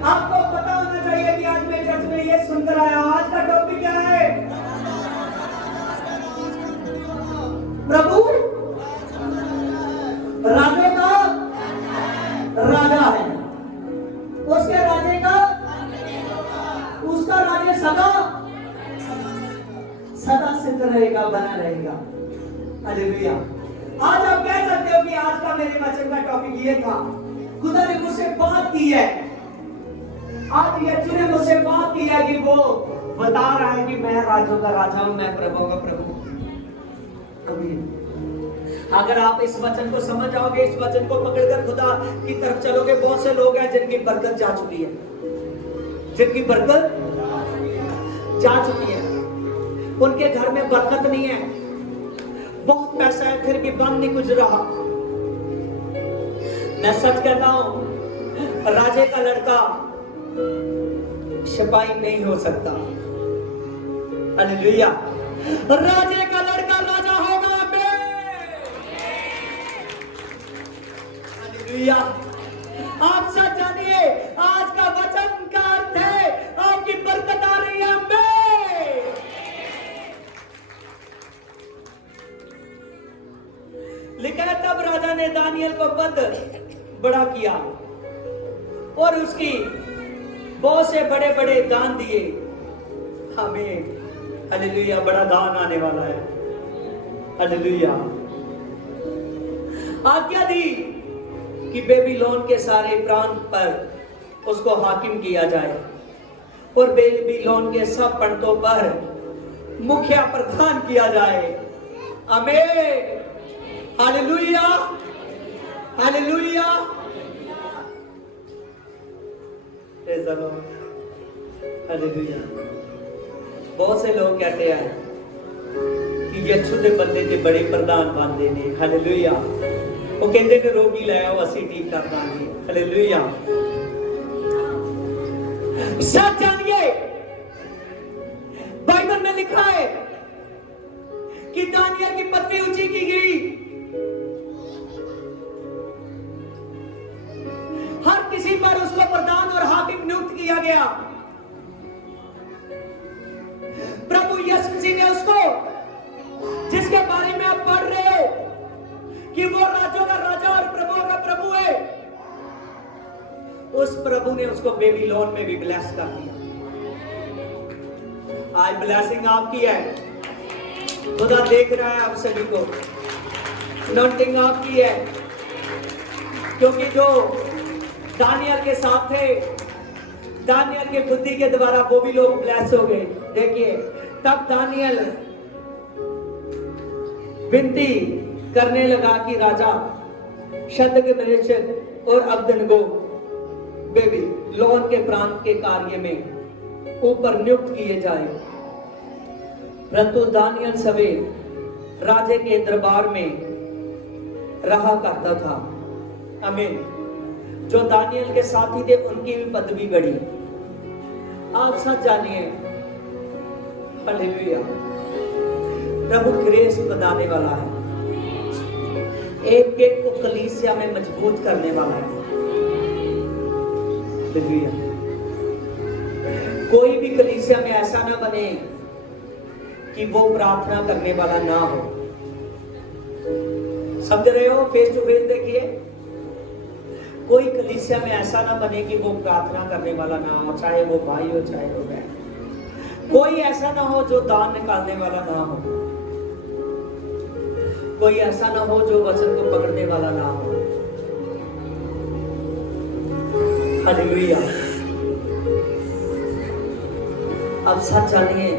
आपको पता होना चाहिए कि आज मैं चर्च में ये सुनकर आया। आज का टॉपिक क्या है? प्रभु राजा का राजा है, उसके राज्य का, उसका राज्य सदा सदा सिद्ध रहेगा, बना रहेगा। हालेलुया। आज आप कह सकते हो कि आज का मेरे वचन का टॉपिक ये था, खुदा ने मुझसे बात की है, आज यीशु ने मुझसे बात की है कि वो बता रहा है कि मैं राजों का राजा हूं, मैं प्रभुओं का प्रभु। अगर आप इस वचन को समझ जाओगे, इस वचन को पकड़कर खुदा की तरफ चलोगे, बहुत से लोग हैं जिनकी बरकत जा चुकी है, जिनकी बरकत जा चुकी है, उनके घर में बरकत नहीं है, बहुत पैसा है फिर भी बम नहीं कुछ रहा। मैं सच कहता हूं, राजे का लड़का सिपाही नहीं हो सकता। हालेलुया। राजे का लड़का राजा होगा। हालेलुया। आप सच जानिए, आज का वचन का अर्थ है आपकी बरकत आ रही है। लिखा है, तब राजा ने दानियल को पद बड़ा किया और उसकी बहुत से बड़े बड़े दान दिए। हमें हालेलुया, बड़ा दान आने वाला है। हालेलुया। आज्ञा दी कि बेबीलोन के सारे प्रांत पर उसको हाकिम किया जाए और बेबीलोन के सब पंडितों पर मुखिया प्रधान किया जाए। आमीन। हालेलुया। हालेलुया। हालेलुया। बहुत से लोग कहते हैं कि यीशु दे बंदे ते बड़े प्रधान बनते ने। हालेलुया। वो कहते ने रोगी ले आओ, असी ठीक कर देंगे। हालेलुया। सच जानिए, बाइबल में लिखा है कि दानियल की पदवी ऊंची की गई। हर किसी पर उसको प्रधान और हाकिम नियुक्त किया गया। प्रभु यीशु मसीह ने उसको, जिसके बारे में आप पढ़ रहे हो कि वो राजों का राजा और प्रभुओं का प्रभु है, उस प्रभु ने उसको बेबीलोन में भी ब्लेस कर दिया। आज ब्लेसिंग आपकी है, खुदा देख रहा है आप सभी को, नोटिंग आपकी है, क्योंकि जो दानियल के साथ थे, दानियल के बुद्धि के द्वारा वो भी लोग ब्लेस हो गए। देखिए, तब दानियल विनती करने लगा कि राजा शद्रक मेशक और अबेदनगो बेबीलोन के प्रांत के कार्य में ऊपर नियुक्त किए जाए। परंतु दानियल सवेर राजे के दरबार में रहा करता था। आमीन। जो दानियल के साथी थे उनकी भी पदवी बढ़ी। आप सच जानिए, हालेलुया, प्रभु ग्रेस बताने वाला है, एक एक को कलीसिया में मजबूत करने वाला है। हालेलुया। कोई भी कलीसिया में ऐसा ना बने कि वो प्रार्थना करने वाला ना हो। समझ रहे हो? फेस टू फेस देखिए, कोई कलीसिया में ऐसा ना बने कि वो प्रार्थना करने वाला ना हो, चाहे वो भाई हो चाहे वो बहन। कोई ऐसा ना हो जो दान निकालने वाला ना हो, कोई ऐसा ना हो जो वचन को पकड़ने वाला ना हो। हालेलुया। अब सच जानिए,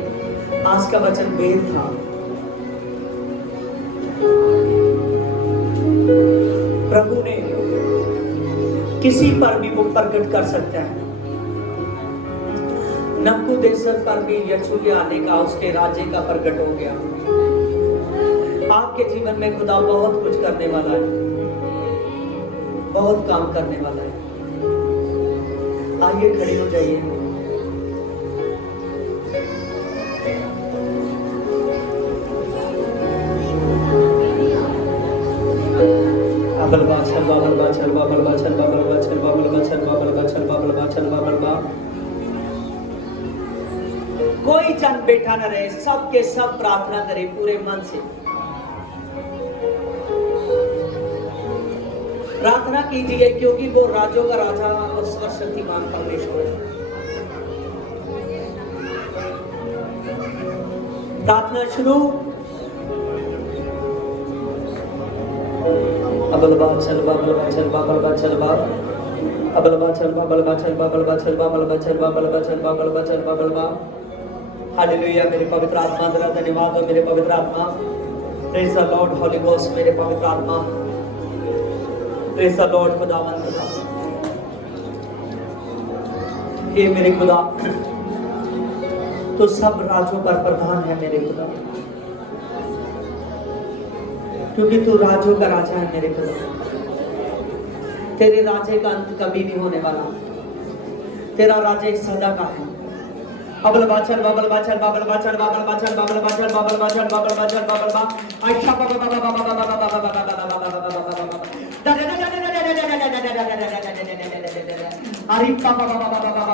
आज का वचन वेद था। प्रभु ने किसी पर भी वो प्रकट कर सकता है। नबूकदनेस्सर पर भी यीशु के आने का, उसके राज्य का प्रकट हो गया। आपके जीवन में खुदा बहुत कुछ करने वाला है, बहुत काम करने वाला है। आइए खड़े हो जाइए। बाबल बाचल बाबल बाचल बाबल बाचल बाबल बाचल बाबल बाचल बाबल बाचल बाबल बाचल बाबल बा। कोई जन बैठा न रहे, सब के सब प्रार्थना करे पूरे मन से। प्रार्थना कीजिए, क्योंकि वो राजों का राजा और सर्वशक्तिमान परमेश्वर है। प्रार्थना शुरू। अबल बाचल बाबल बाचल बाबल बाचल बाब अबल बाचल बाबल बाचल बाबल बाचल बाबल बाचल बाबल बाचल बाबल बाचल बाबल बाब। हालेलुया। मेरे पवित्र आत्मा तेरा धन्यवाद हो, मेरे पवित्र आत्मा। Praise the Lord Holi ghost, मेरे पवित्र आत्मा। प्रेज द लॉर्ड खुदावंद खुदा। हे मेरे खुदा, तो सब राजों पर प्रधान है मेरे खुदा, क्योंकि तू राजों का राजा है मेरे खुदा। तेरे राज्य का अंत कभी नहीं होने वाला, तेरा राज्य सदा का है। अबल बाचल बाबल बाचल बाबल बाचल बाबल बाचल बाबल बाचल बाबल बाचल बाबल बाचल बाबल बा। आयशा बाबा बाबा बाबा बाबा बाबा बाबा बाबा अरे बाबा बाबा बाबा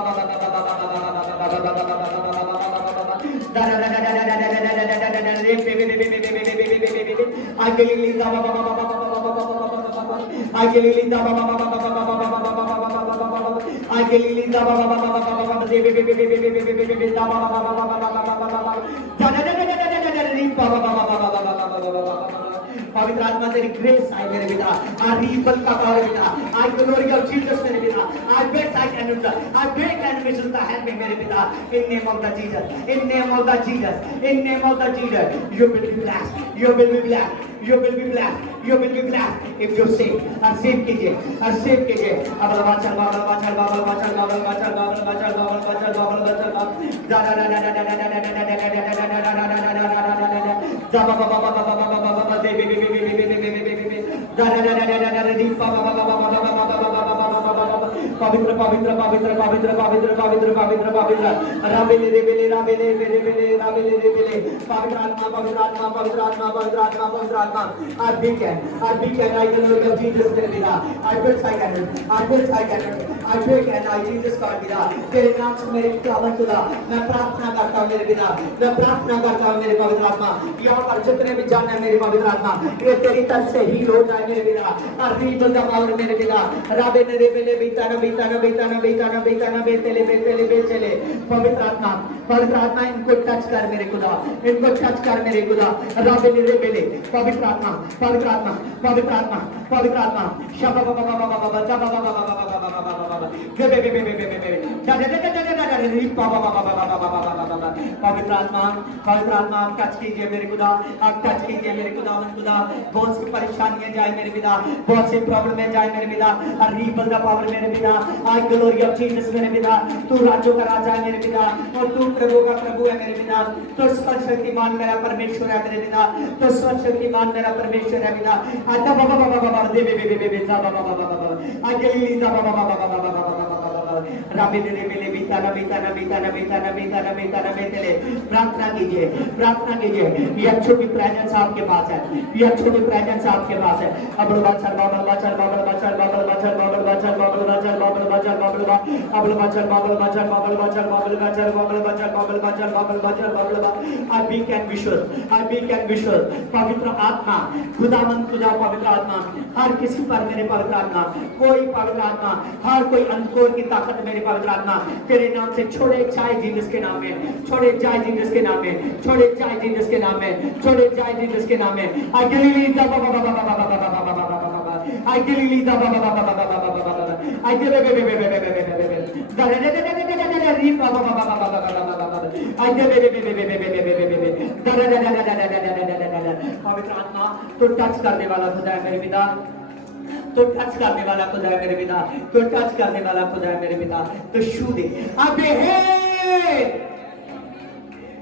पवित्र आत्मा तेरी ग्रेस आए मेरे पिता, आरिबल का पावर पिता, आई ग्लोरी ऑफ जीसस मेरे पिता, I bet I can do, I break and vision the help me मेरे पिता, in name of the Jesus, in name of the Jesus, in name of the Jesus, you will be blessed, you will be blessed, you will be blessed, you will be blessed if you save, और save कीजिए, और save कीजिए। अबल बाचल बाबल बाचल बाबल बाचल बाबल बाचल बाबल बाचल बाबल बाचल बाबल बाचल बाबल दा दा दा दा दा दा दा दा दा दा दा दा दा दा दे बे बे बे बे बे बे बे बे दा दा दा दा दा दा दी पा पा पा पा पवित्र पवित्र पवित्र पवित्र पवित्र पवित्र पवित्र पवित्र राबेले रे बेले राबेले बेले बेले राबेले रे बेले पवित्र आत्मा पवित्र आत्मा पवित्र आत्मा पवित्र आत्मा पवित्र आत्मा I beg and I can look at Jesus तेरे बिना I beg and I Jesus का बिना तेरे नाम से मेरे खुदावंद खुदा मैं प्रार्थना करता हूँ मेरे बिना मैं प्रार्थना करता हूँ मेरे पवित्र आत्मा यहाँ पर जितने भी जान है मेरे पवित्र आत्मा ये तेरी तरफ से ही हो जाए मेरे बिना और रीबल का पावर मेरे बिना राबे ने रे बेले बीता न पवित्र आत्मा इनको टच कर मेरे खुदा, इनको टच कर मेरे खुदा। रबे रे बेले पवित्र आत्मा शबा बाबा पवित्र आत्मा आप टच कीजिए मेरे खुदा, आप टच कीजिए मेरे खुदा। बहुत सी परेशानियां जाए मेरे पिता, बहुत सी प्रॉब्लम में जाए मेरे पिता। रीबल द पावर मेरे पिता, आई ग्लोरी ऑफ जीसस मेरे पिता। तू राज्यों का राजा है मेरे पिता, और तू प्रभु का प्रभु है मेरे पिता। तो सर्वशक्तिमान मेरा परमेश्वर है मेरे पिता, तो सर्वशक्तिमान मेरा परमेश्वर है पिता। आजा बाबा दे जा बाबा आगली जा बाबा राबे दे बेले बीता प्रार्थना कीजिए। ये छोटी प्रेजेंस आपके पास है, ये छोटी प्रेजेंस आपके पास है। अब बचल पवित्र आत्मा खुदावंद खुदा पवित्र आत्मा हर किसी पर मेरे पवित्र आत्मा, कोई पवित्र आत्मा, हर कोई अंधकोर की ताकत मेरे पवित्र आत्मा तेरे नाम से छोड़े जाए जीसस के नाम में, छोड़े जाए जीसस के नाम में, छोड़े जाए जीसस के नाम में, छोड़े जाए जीसस के नाम में। आगली दा बाबा आगली दा बाबा पवित्र आत्मा तो टच करने वाला खुदा है मेरे पिता, तो टच करने वाला खुदा है मेरे पिता, तो टच करने वाला खुदा है मेरे पिता। तो छू दे अबे हे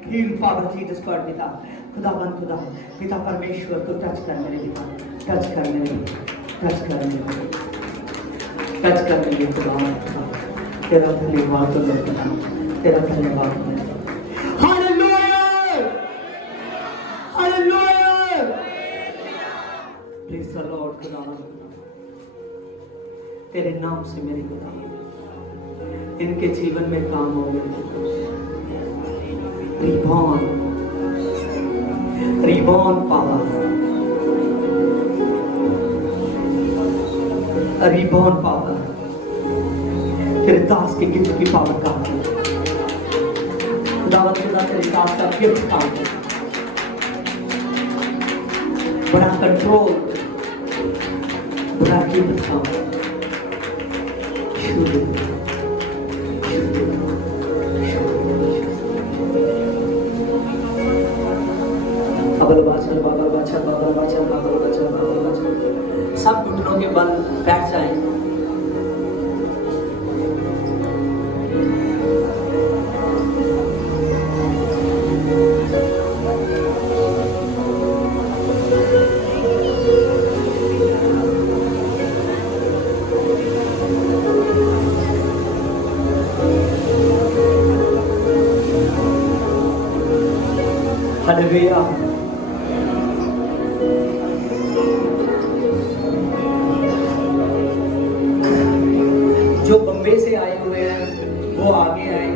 हील पावर जीसस गॉड पिता, खुदावंद खुदा पिता परमेश्वर तो टच कर मेरे पिता, टच कर मेरे खुदा। तेरा धन्यवाद तो खुदा, तेरा धन्यवाद। Hallelujah hallelujah please the Lord खुदावंद तेरे नाम से मेरे खुदा इनके जीवन में काम हो गए। रिबॉर्न पावर, रिबॉर्न पावर तेरे दास के गिफ्ट की पावर का खुदावंद खुदा तेरे दास का गिफ्ट का बड़ा कंट्रोल, बड़ा गिफ्ट का सब घुटनों के बल बैठ जाए। हालेलुया जो बम्बे से आए हुए हैं वो आगे आए।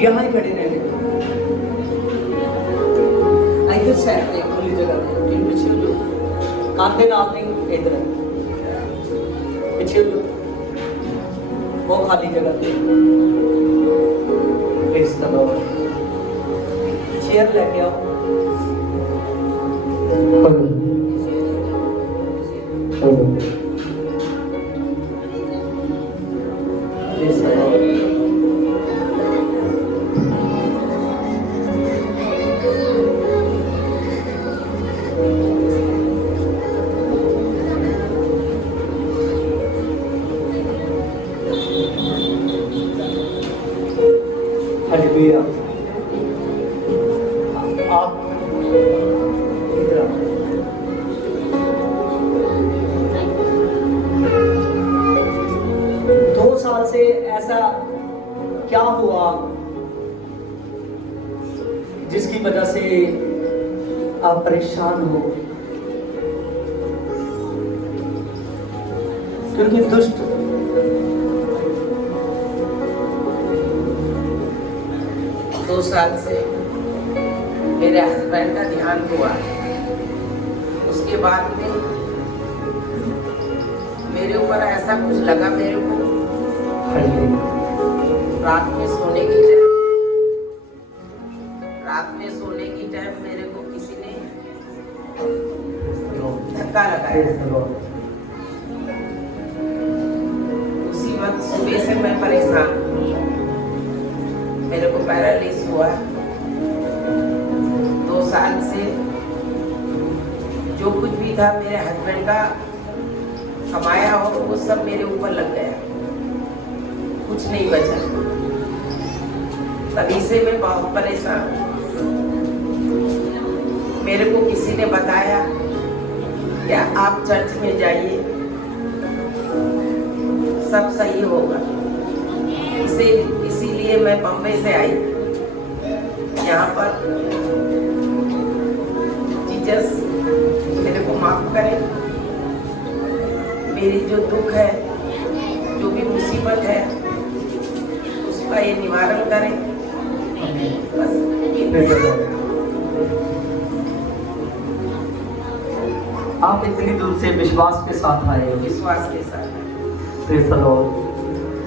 यहाँ ही खड़े रहे इधर साइड पे खुली जगह पे इन पीछे लो कांधे नाल नहीं इधर पीछे लो वो खाली जगह पे प्लीज लो चेयर लेके आओ। हालेलुया आप इधर आओ। 2 साल से ऐसा क्या हुआ जिसकी वजह से आप परेशान हो, क्योंकि दुष्ट 2 साल से मेरे हस्बैंड का ध्यान हुआ। उसके बाद में मेरे ऊपर ऐसा कुछ लगा, मेरे को रात में सोने की टाइम मेरे को किसी ने धक्का लगाया। उसी वक्त सुबह से मैं परेशान, मेरे को पैरालिसिस हुआ। 2 साल से जो कुछ भी था मेरे हस्बैंड का कमाया हो वो सब मेरे ऊपर लग गया, कुछ नहीं बचा। तभी से मैं बहुत परेशान हूँ। मेरे को किसी ने बताया कि आप चर्च में जाइए, सब सही होगा। इसीलिए मैं बम्बई से आई। यहाँ पर जीसस मेरे को माफ करे, मेरी जो दुख है, जो भी मुसीबत है, उसका ये निवारण करे। बस आप इतनी दूर से विश्वास के साथ आए हो। विश्वास के साथ प्रेज़ द लॉर्ड।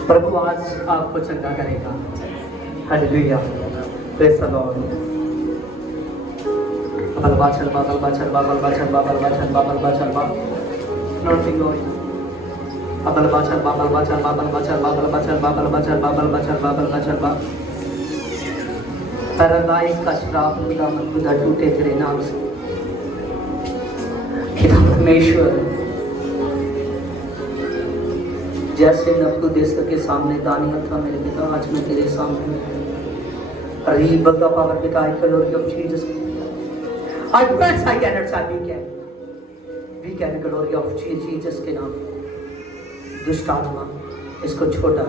प्रभु आज आपको चंगा करेगा। Hallelujah, praise the Lord. बाबल बाचल बाबल बाचल बाबल बाचल बाबल बाचल बाबल बाचल बाबल नॉटिंग लॉर्ड। बाबल बाचल बाबल बाचल बाबल बाचल बाबल बाचल बाबल बाचल बाबल बाचल बाबल बाचल बाबल। पैरालाइज का श्राप खुदा टूटे तेरे नाम से। परमेश्वर, जैसे नबूकदनेस्सर के सामने दानियल था मेरे पिता, आज मैं तेरे सामने रीबल द पावर पिता, I glory of Jesus. I press I can not say we can glory of Jesus के नाम। दुष्ट आत्मा इसको छोटा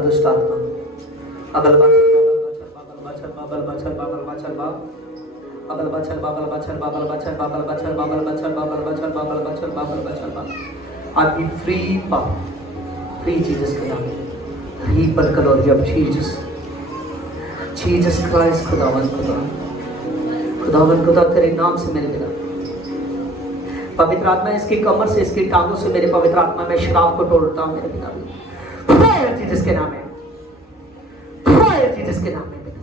दुष्ट आत्मा अगल बाचल बाबल बाचल बाबल बाचल बाबल बाचल बाबल बाचल बाबल बाचल बाबल बाचल बाबल बाचल बाबल बाचल बाबल बाचल बाबल बाचल बाबल। आप भी फ्री जीसस के नाम। रीबल ग्लोरी ऑफ जीसस क्राइस्ट। खुदावन खुदा तेरे नाम से मेरे पिता, पवित्र आत्मा इसकी कमर से, इसकी टांगों से मेरे पवित्र आत्मा में शराब को तोड़ता हूं मेरे पिता। फायर जीसस के नाम में, फायर जीसस के नाम में पिता।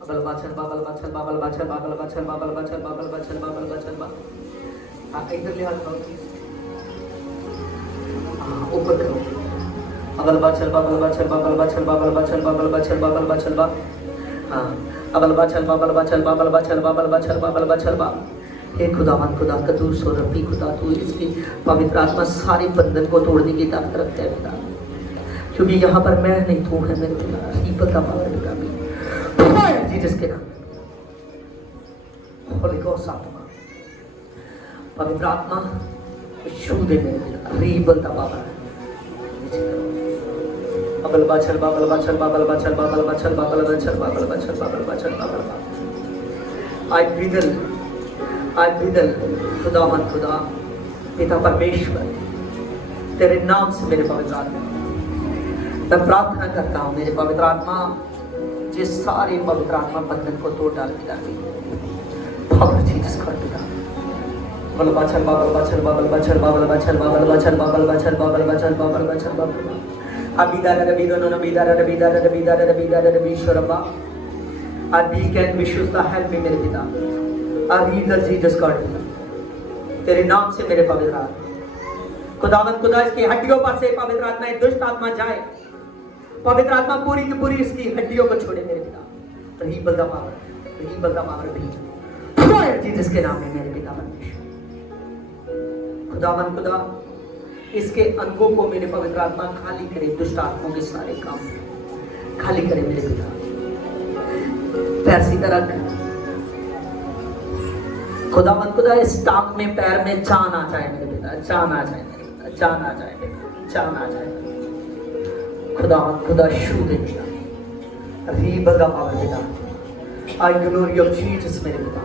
बाबल बाचल बाबल बाचल बाबल बाचल बाबल बाचल बाबल बाचल बाबल बाचल बाबल बाचल बाबल। इधर ले हाथ ऊपर करो। बाबल बाचल बाबल बाचल बाबल बाचल बाबल बाचल बाबल बाचल बाबल बाचल बा। हाँ, बाबल बाचल बाबल बाचल बाबल बाचल बाबल बाचल बाबल बाचल बा। हे खुदावन खुदा कदूस और रब्बी खुदा, तू इसकी पवित्र आत्मा सारे बंधन को तोड़ने की ताकत रखता है पिता, क्योंकि यहाँ पर मैं नहीं, तू है मेरे पिता। ही पता पावर पिता भी फायर जीसस के नाम। होली गॉस्ट आत्मा, पवित्र आत्मा छू दे मेरे पिता। रीबल द पावर। बाबल बाचल बाबल बाचल बाबल बाचल बाबल बाचल बाबल बाचल बाबल बाचल बाबल बाचल बाबल। आई ब्रीदल खुदावन खुदा पिता परमेश्वर, तेरे नाम से मेरे पवित्र आत्मा मैं प्रार्थना करता हूँ। मेरे पवित्र आत्मा जिस सारे पवित्र आत्मा बंधन को तोड़ डाल पिता, पावर जीसस कर पिता। बाबल बाचल बाबल बाचल बाबल बाचल बाबल बाचल बाबल बाचल बाबल बाचल बाबल बाचल बाबल बाचल बाबल। अबिदार रबिदो नो बिदार रबिदार रबिदार रबिदार रबिश्वरबा। और वी कैन विशुद्ध हेल्प मी मेरे पिता। और रीदर जीसस गॉड, तेरे नाम से मेरे पवित्र आत्मा खुदावन खुदा इसकी हड्डियों पर से पवित्र आत्मा दुष्ट आत्मा जाए। पवित्र आत्मा पूरी की पूरी इसकी हड्डियों को छोड़े मेरे पिता। रीबल द पावर भी फायर जीसस के नाम में मेरे पिता परमेश्वर। खुदावन खुदा इसके अंगों को मेरे पवित्र आत्मा खाली करे, दुष्ट आत्माओं के सारे काम खाली करे मेरे पिता। पैर सीधा रख खुदावन खुदा, इस टांग में पैर में जान आ जाए मेरे पिता, जान आ जाए मेरे पिता, जान आ जाए मेरे पिता, जान आ जाए खुदावन खुदा। शू दे पिता। रीबल द पावर पिता, I glory of Jesus मेरे पिता।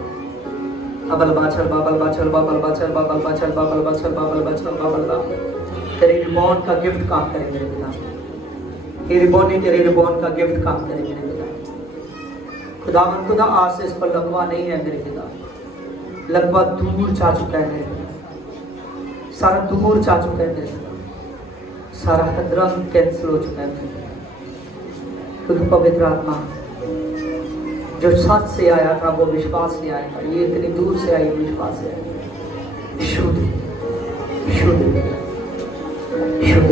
अबल बाचल बाबल बाचल बाबल बाचल बाबल बाचल बाबल बाचल बाबल बाचल बाबल बाचल। तेरे रिबॉन का गिफ्ट काम करे मेरे पिता। ये रिबॉन ही तेरे रिबॉन का गिफ्ट काम करे मेरे पिता। खुदावन खुदा आज से इस पर लकवा नहीं है मेरे पिता। लकवा दूर जा चुका है मेरे पिता। सारा दूर जा चुका है मेरे पिता। सारा हदरंग कैंसिल हो चुका है मेरे पिता। क्योंकि पवित्र आत्मा जो सच से आया था वो विश्वास से आया था। ये इतनी दूर से आई विश्वास से आई। शुद्ध शुद्ध शुद्ध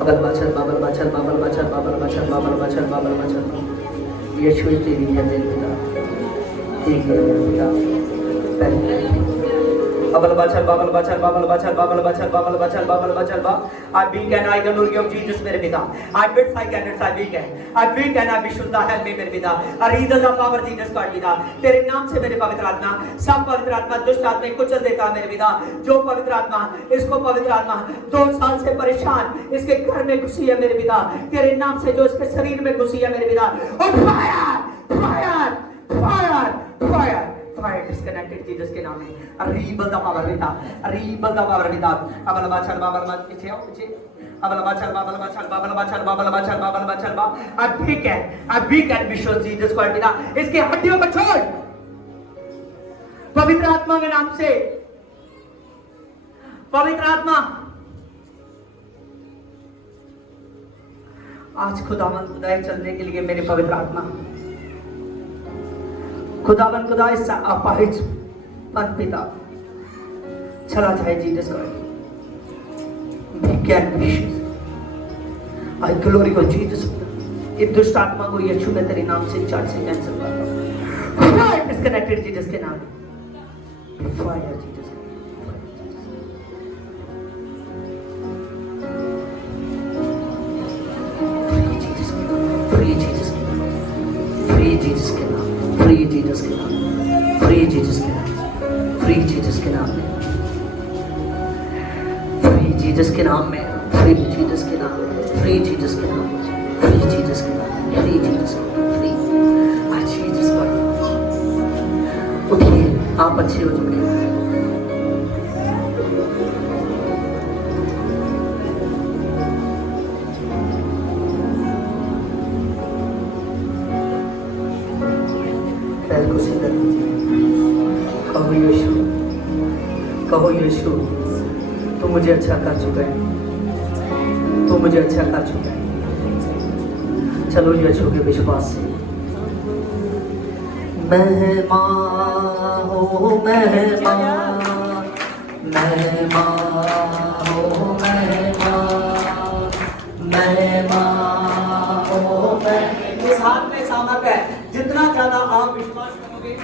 अबल बाचल बाबल बाचल बाबल बाचल बाबल बाचल बाबल बाचल बाबल बाचल। यीशु तेरी है मेरे पिता। ठीक है मेरे पिता। Babal bachal babal bachal babal bachal babal bachal babal bachal babal bachal ba I big and I the glory of Jesus मेरे पिता I bid I can I big and I विशुद्ध है मेरे पिता अरीदा द पावर जीसस गॉड पिता तेरे नाम से मेरे पवित्र आत्मा सब पवित्र आत्मा दुष्ट आत्मा को कुचल देता मेरे पिता जो पवित्र आत्मा इसको पवित्र आत्मा 2 साल से परेशान इसके घर में घुसी है मेरे पिता तेरे नाम से जो इसके शरीर में घुसी है मेरे पिता और fire fire fire fire fire disconnected Jesus के नाम में अरीबल द पावर पिता अरीबल द पावर पिता अबल बाचल बाबल मत पीछे आओ पीछे अबल बाचल बाबल बाचल बाबल बाचल बाबल बाचल बाबल बाचल बा अभी कैन विश्वास जीसस को पिता इसके हड्डियों को छोड़ पवित्र आत्मा के नाम से पवित्र आत्मा आज खुदावन खुदा चलने के लिए मेरे पवित्र आत्मा खुदावन खुदा इस अपाहिज पर पिता चला जाए Jesus God can I glory for Jesus इस दुष्ट आत्मा को यीशु में तेरे नाम से चार्ज से कैंसिल करता हूं फायर डिस्कनेक्टेड जीसस के नाम में fire Jesus free Jesus free Jesus के नाम फ्री जीसस के नाम फ्री जीसस के नाम फ्री जीसस के नाम में फ्री जीसस के नाम में फ्री जीसस के नाम फ्री जीसस के नाम फ्री जीसस के नाम फ्री जीसस फ्री आज जीसस पर उठिए आप अच्छे हो चुके हैं कहो यीशु तू मुझे अच्छा कर चुका है तू मुझे अच्छा कर चुका है चलो यीशु के विश्वास से मेहमा हो मेहमा मेहमा हो मेहमा मेहमा हो मेहमा इस हाथ में सामर्थ है जितना ज्यादा आप विश्वास करोगे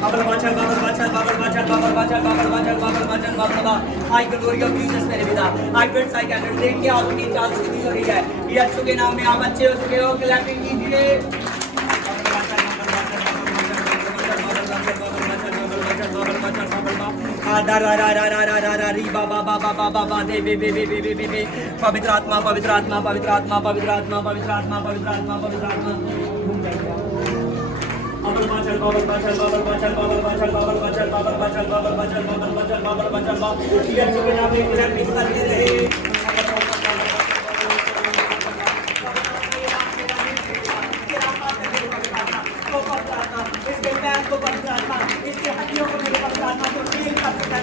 बाबल बाचल बाबल बाचल बाबल बाचल बाबल बाचल बाबल बाचल बाबल बाचल बाबल आई ग्लोरी ऑफ जीसस मेरे पिता आई बिड्स आई कैन देख के आपकी चाल सीधी हो रही है यीशु के नाम में आप अच्छे हो चुके हो क्लैपिंग कीजिए पवित्र आत्मा पवित्र आत्मा पवित्र आत्मा पवित्र आत्मा पवित्र आत्मा पवित्र आत्मा पवित्र आत्मा बाबल बाचल बाबल बाचल बाबल बाचल बाबल बाचल बाबल बाचल बाबल बाचल बाबल बाचल बाबल बाचल बाबल बाचल बाबल यीशु के नाम में क्लैपिंग करते रहे इसके पैर को पवित्र आत्मा इसके हड्डियों को मेरे पवित्र आत्मा को हील कर सकता है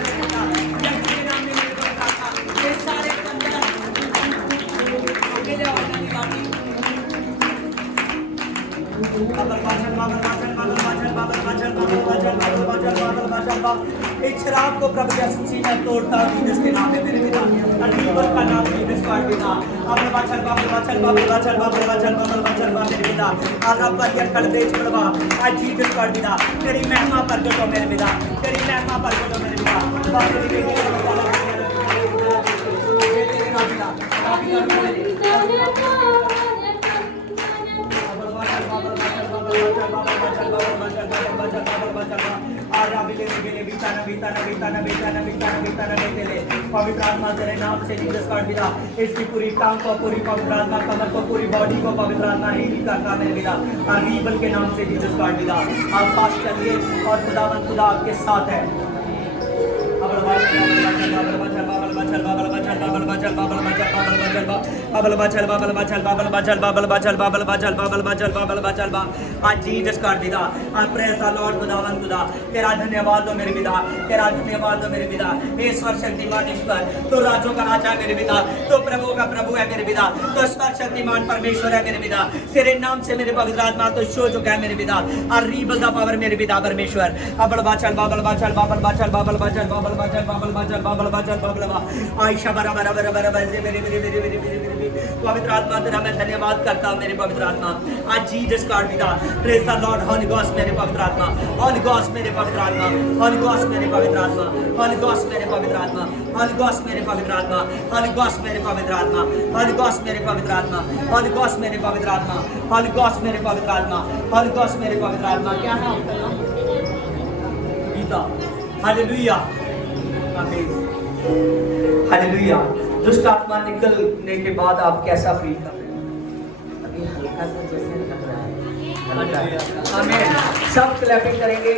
यीशु के नाम में मेरे पवित्र आत्मा ये सारे कंधा अकेले और नहीं बाकी बाबल बाचल बाबल बाचल बाबल बाचल बाबल बाचल बाबल बाचल बाबल बाचल बाबल बाचल बाबल इस शराब को प्रभु यीशु मसीह ने तोड़ता जीसस के नाम में मेरे पिता अलीवर का नाम जीसस का पिता बाबल बाचल बाबल बाचल बाबल बाचल बाबल बाचल बाबल बाचल बाबल मेरे पिता और रब का ये कर दे छुड़वा आज जीसस का पिता तेरी महिमा पर जो मेरे पिता तेरी महिमा पर जो मेरे पिता बाबल के लिए तेरे नाम पिता पवित्र आत्मा तेरे नाम से जीसस गॉड पिता इसकी पूरी टांग को, पूरी पवित्र आत्मा कमर को, पूरी बॉडी को पवित्र आत्मा हील करता मेरे पिता, और रीबल के नाम से जीसस गॉड पिता आप पास चलिए और खुदावन खुदा आपके साथ है। तेरा धन्यवाद दो मेरे पिता, तेरा धन्यवाद दो मेरे पिता। ईश्वर शक्तिमान ईश्वर तो राजों का राजा है मेरे पिता, तो प्रभु का प्रभु है मेरे पिता, तो ईश्वर शक्तिमान परमेश्वर है मेरे पिता। तेरे नाम से मेरे पवित्र आत्मा तो शो चुका है मेरे पिता, और रीबल दा पावर मेरे पिता परमेश्वर। अबल बाचल बाबल बाचल बाबल बाचल बाबल बाचल बाबल बाचल बाबल बाचल बाबल बाचल बाबल बा आयशा बराबर बराबर बराबर से मेरे मेरे मेरे मेरे मेरे मेरे पवित्र आत्मा तेरा मैं धन्यवाद करता हूं मेरे पवित्र आत्मा। आज जीसस गॉड पिता praise the Lord Holi ghost मेरे पवित्र आत्मा, होली गॉस्ट मेरे पवित्र आत्मा, होली गॉस्ट मेरे पवित्र आत्मा, होली गॉस्ट मेरे पवित्र आत्मा, होली गॉस्ट मेरे पवित्र आत्मा, होली गॉस्ट मेरे पवित्र आत्मा, होली गॉस्ट मेरे पवित्र आत्मा, होली गॉस्ट मेरे पवित्र आत्मा, होली गॉस्ट मेरे पवित्र आत्मा, होली गॉस्ट मेरे पवित्र आत्मा। क्या है आपका नाम? गीता। हालेलुया आमीन हालेलुया। दुष्ट आत्मा निकलने के बाद आप कैसा फील कर रहे हैं? अभी हल्का सा जैसे लग रहा है, हल्का। आमीन। सब क्लैपिंग करेंगे।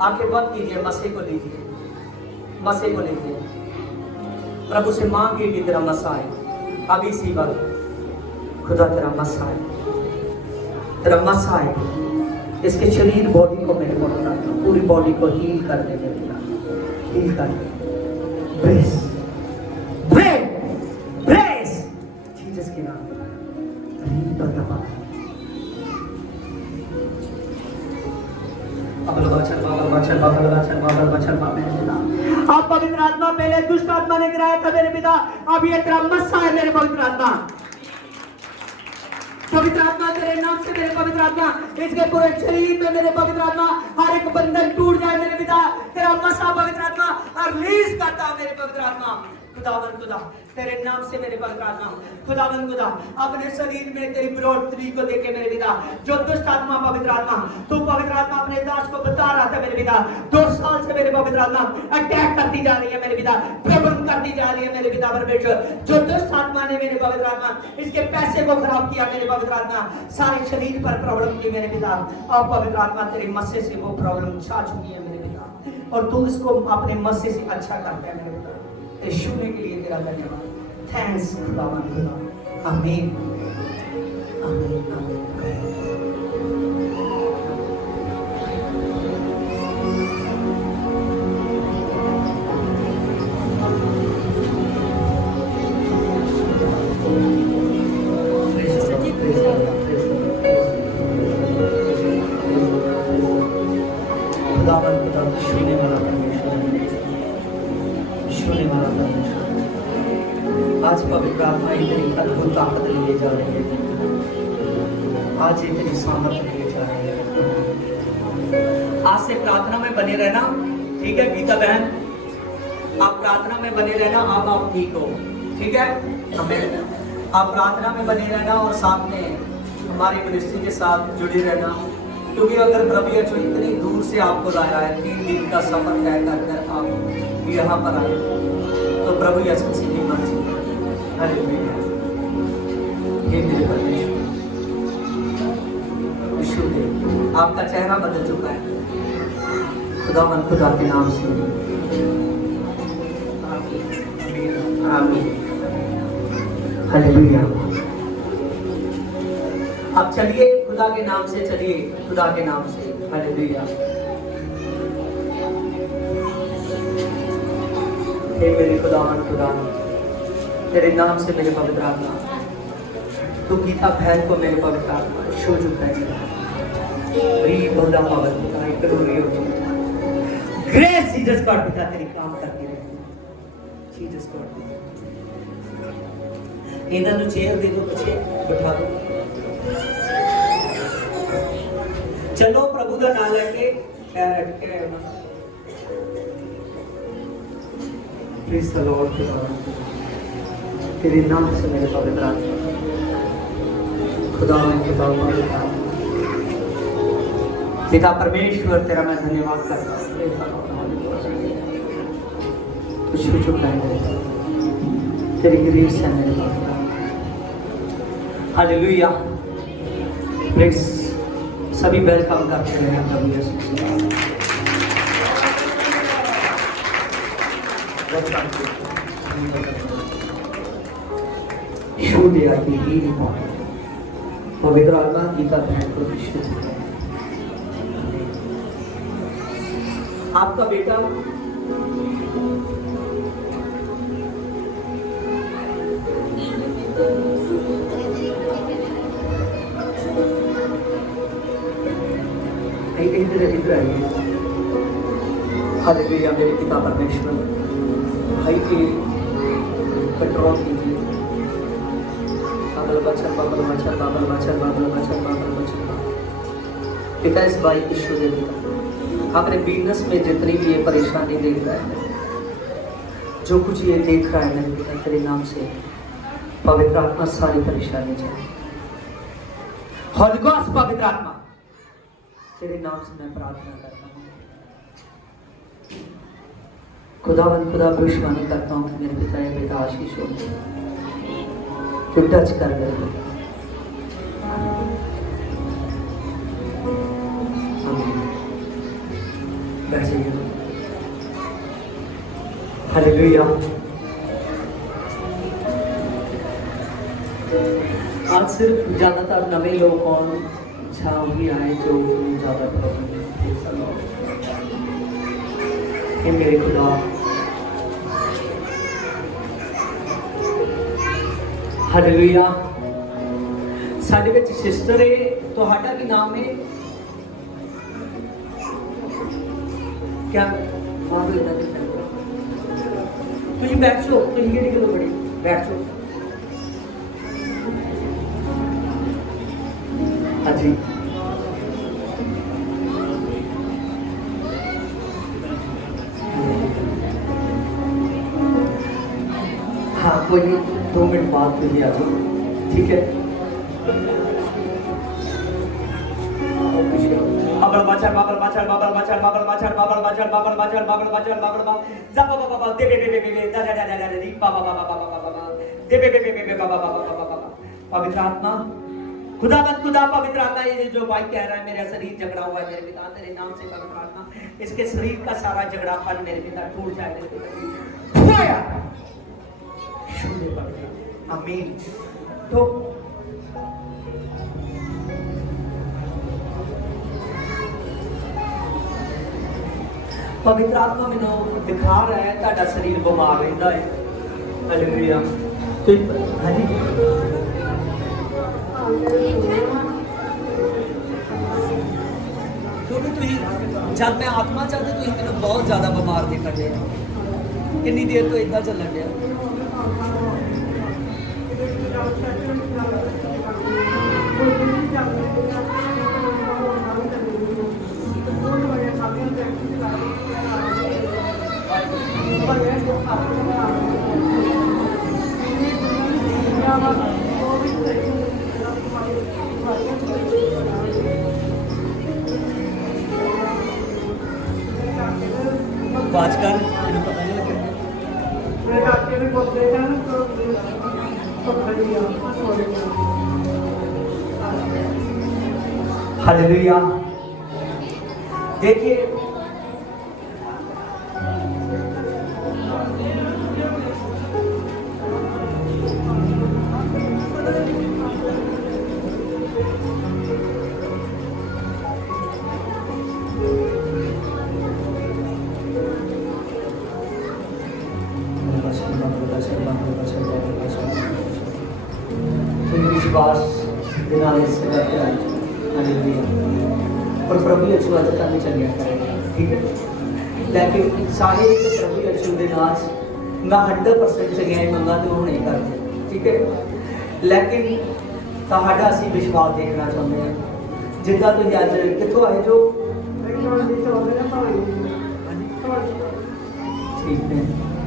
आंखें बंद कीजिए, मसे को लीजिए, मसे को लीजिए, प्रभु से मांगिए कि तेरा मसा है अभी इसी वक्त। खुदा तेरा मसा है, तेरा मसा है, इसके शरीर बॉडी को मेरे को बता, पूरी बॉडी को हील कर दे मेरे पिता, हील कर दे। ब्रेस ब्रेस ब्रेस जीसस के नाम में आप पवित्र आत्मा पहले दुष्ट आत्मा ने गिराया था मेरे पिता, अब ये तेरा मस्सा है मेरे पवित्र आत्मा। पवित्र आत्मा तेरे नाम से मेरे पवित्र आत्मा इसके पूरे शरीर में मेरे पवित्र आत्मा हर एक बंधन टूट जाए मेरे पिता। तेरा मसा पवित्र आत्मा रिलीज करता मेरे पवित्र आत्मा। खुदावन खुदा तेरे नाम से मेरे पवित्र आत्मा, खुदावन खुदा अपने शरीर में तेरी बढ़ोतरी को देखे मेरे पिता। जो दुष्ट आत्मा पवित्र आत्मा तू पवित्र आत्मा अपने दास को बता रहा था मेरे पिता, 2 साल से मेरे पवित्र आत्मा अटैक करती जा रही है मेरे पिता, प्रबंध करती जा रही है मेरे पिता परमेश्वर। जो दुष्ट आत्मा ने मेरे पवित्र आत्मा इसके पैसे को खराब किया मेरे पवित्र आत्मा, सारे शरीर पर प्रॉब्लम की मेरे पिता। अब पवित्र आत्मा तेरे मस्से से वो प्रॉब्लम छा चुकी है मेरे पिता, और तू इसको अपने मस्से से अच्छा करता है मेरे पिता। छूने के लिए तेरा धन्यवाद, थैंक्स खुदावन खुदा। आमीन आमीन आमीन। खुदावन खुदा छूने वाला आज पवित्र आत्मा इतनी अद्भुत ताकत लिए जा रही है, आज इतनी सामर्थ लिए जा रही है। आज से प्रार्थना में बने रहना, ठीक है गीता बहन, आप प्रार्थना में बने रहना, आप ठीक हो, ठीक है। आप प्रार्थना में बने रहना और साथ में हमारी मिनिस्ट्री के साथ जुड़े रहना, क्योंकि अगर प्रभु यीशु इतनी दूर से आपको लाया है, 3 दिन का सफर तय कर आप यहाँ पर आए, तो प्रभु यीशु मसीह की मर्जी। हालेलुया। हे मेरे परमेश्वर, आपका चेहरा बदल चुका है खुदावन खुदा के नाम से। आमीन हालेलुया। अब चलिए खुदा के नाम से, चलिए खुदा के नाम से। हालेलुया। हे मेरे खुदावन खुदा, तेरे नाम से मेरे पवित्र आत्मा, तू गीता बहन को मेरे पवित्र आत्मा शो चुका है। ग्रेस जीसस गॉड पिता तेरी काम करती रहे। जीसस गॉड इधर तो चेयर दे दो, पीछे बैठा दो। चलो प्रभु का नाम लेके पैर रख के प्लीज द लॉर्ड तेरे नाम से मेरे पवित्र आत्मा खुदा पिता परमेश्वर तेरा मैं धन्यवाद करता हूँ तेरी ग्रेस है मेरे पास। हालेलुया। प्लीज सभी वेलकम करते हैं प्रभु यीशु के नाम में। शुद्ध आत्मा की पवित्र आत्मा गीता बहन को शुद्ध आपका बेटा इधर आइए। हालेलुया। मेरे पिता परमेश्वर भाई के कंट्रोल कीजिए। पिता इस भाई की शुद्ध पिता अपने बिजनेस में जितनी भी ये परेशानी देख रहा है, जो कुछ ये देख रहा है मेरे पिता तेरे नाम से पवित्र आत्मा सारी परेशानी जाए। होली गोस्ट पवित्र आत्मा तेरे नाम से मैं प्रार्थना करता हूँ। खुदावंद खुदा भविष्यवाणी करता हूँ कि मेरे पिता ये बेटा आशीष हो तो टच कर दे। बैठिए। हालेलुया। आज सिर्फ ज्यादातर नवे लोग और छाव भी आए जो ज्यादा ये मेरे खुदा हालेलुया। साडे विच सिस्टर है तुहाडा भी नाम है क्या? तुझे बैठो, तुझे केड़ी गल बड़ी बैठो। हाँ जी हाँ कोई नहीं, 2 मिनट बाद तुझे आ जाओ, ठीक है? बाबल बाचर बाबल बाचर बाबल बाचर बाबल बाचर बाबल बाचर बाबल बाचर बाबल बाचर बाबल बाबल जा बाबा बाबा दे बे बे बे दा दा दा दा दी बाबा बाबा बाबा बाबा दे बे बे बे बाबा बाबा बाबा पवित्र आत्मा खुदावंद खुदा पवित्र आत्मा ये जो भाई कह रहा है मेरा शरीर झगड़ा हुआ है मेरे पिता तेरे नाम से पवित्र आत्मा इसके शरीर का सारा झगड़ापन मेरे पिता टूट जाए मेरे पिता। आमीन। तो पवित्र आत्मा मैंने दिखा रहा है ਤੁਹਾਡਾ शरीर बीमार रहता है। हालेलुया। तो हाँ जी क्योंकि तुझे जब मैं आत्मा चाहते तुझे मैंने बहुत ज्यादा बीमार देखा गया कितनी देर तो इतना चलन गया। बात कर पता नहीं लगे हालेलुया। देखिए विश्वास दिनाले से करते हैं। हालेलुया। और प्रभु यीशु आज करने चलिए करेंगे, ठीक है? लेकिन सारे प्रभु यीशु के नाच मैं 100% जगह मंगा तो नहीं करते, ठीक है? लेकिन ਤੁਹਾਡਾ ਅਸੀਂ विश्वास देखना चाहते हैं जिदा तुम अज कितों आए जो ठीक है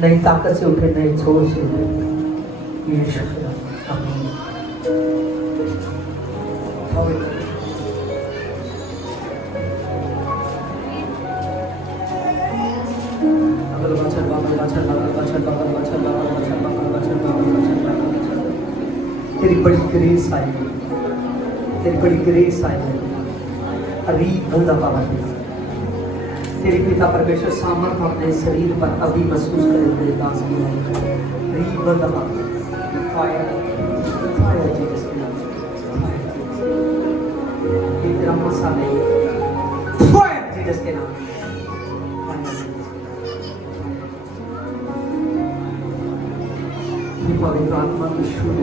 नई ताकत से उठे, नए जोर से उठे। यीशु के नाम में आमीन। तेरी बड़ी ग्रेस आई है, तेरी बड़ी ग्रेस आई है। अभी बंदा बाबा तेरे पिता परमेश्वर सामर्थ अपने शरीर पर अभी महसूस करे तेरे दास की री बंदा बाबा फायर फायर जीसस के नाम ये तेरा मसा नहीं फायर जीसस के नाम पवित्र आत्मा को शुद्ध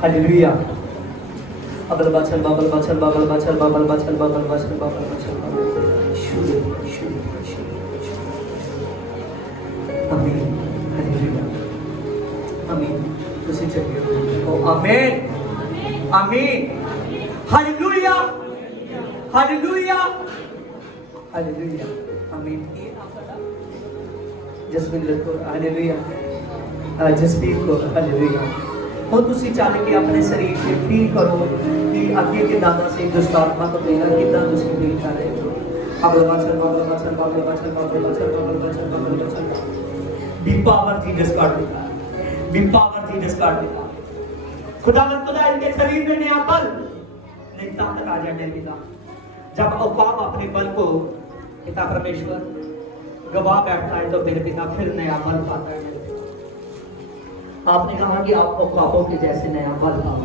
हालेलुया। अबल बचल बबल बचल बबल बचल बबल बचल बबल बचल बबल बचल शुद्ध शुद्ध आमीन। हालेलुया आमीन। तुसी चलिए ओ आमीन आमीन। हालेलुया हालेलुया हालेलुया आमीन। जसमीन को हालेलुया जसमीन को हालेलुया। और तुसी चाहे कि अपने शरीर से फील करो कि अगे के दादा से दुष्ट आत्मा को देना कितना तुसी फील कर रहे हो। अबल बचल बबल बचल बबल बचल बबल बचल बबल बचल बबल बचल बी पावर जीसस का देगा, बी पावर जीसस का देगा। खुदा इनके शरीर में नया बल नई ताकत आ जाने पिता। जब औकाम अपने बल को पिता परमेश्वर गवाह बैठता है तो मेरे पिता फिर नया बल पाता है। आपने कहा कि आपको ख्वाबों के जैसे नया बल पाओ।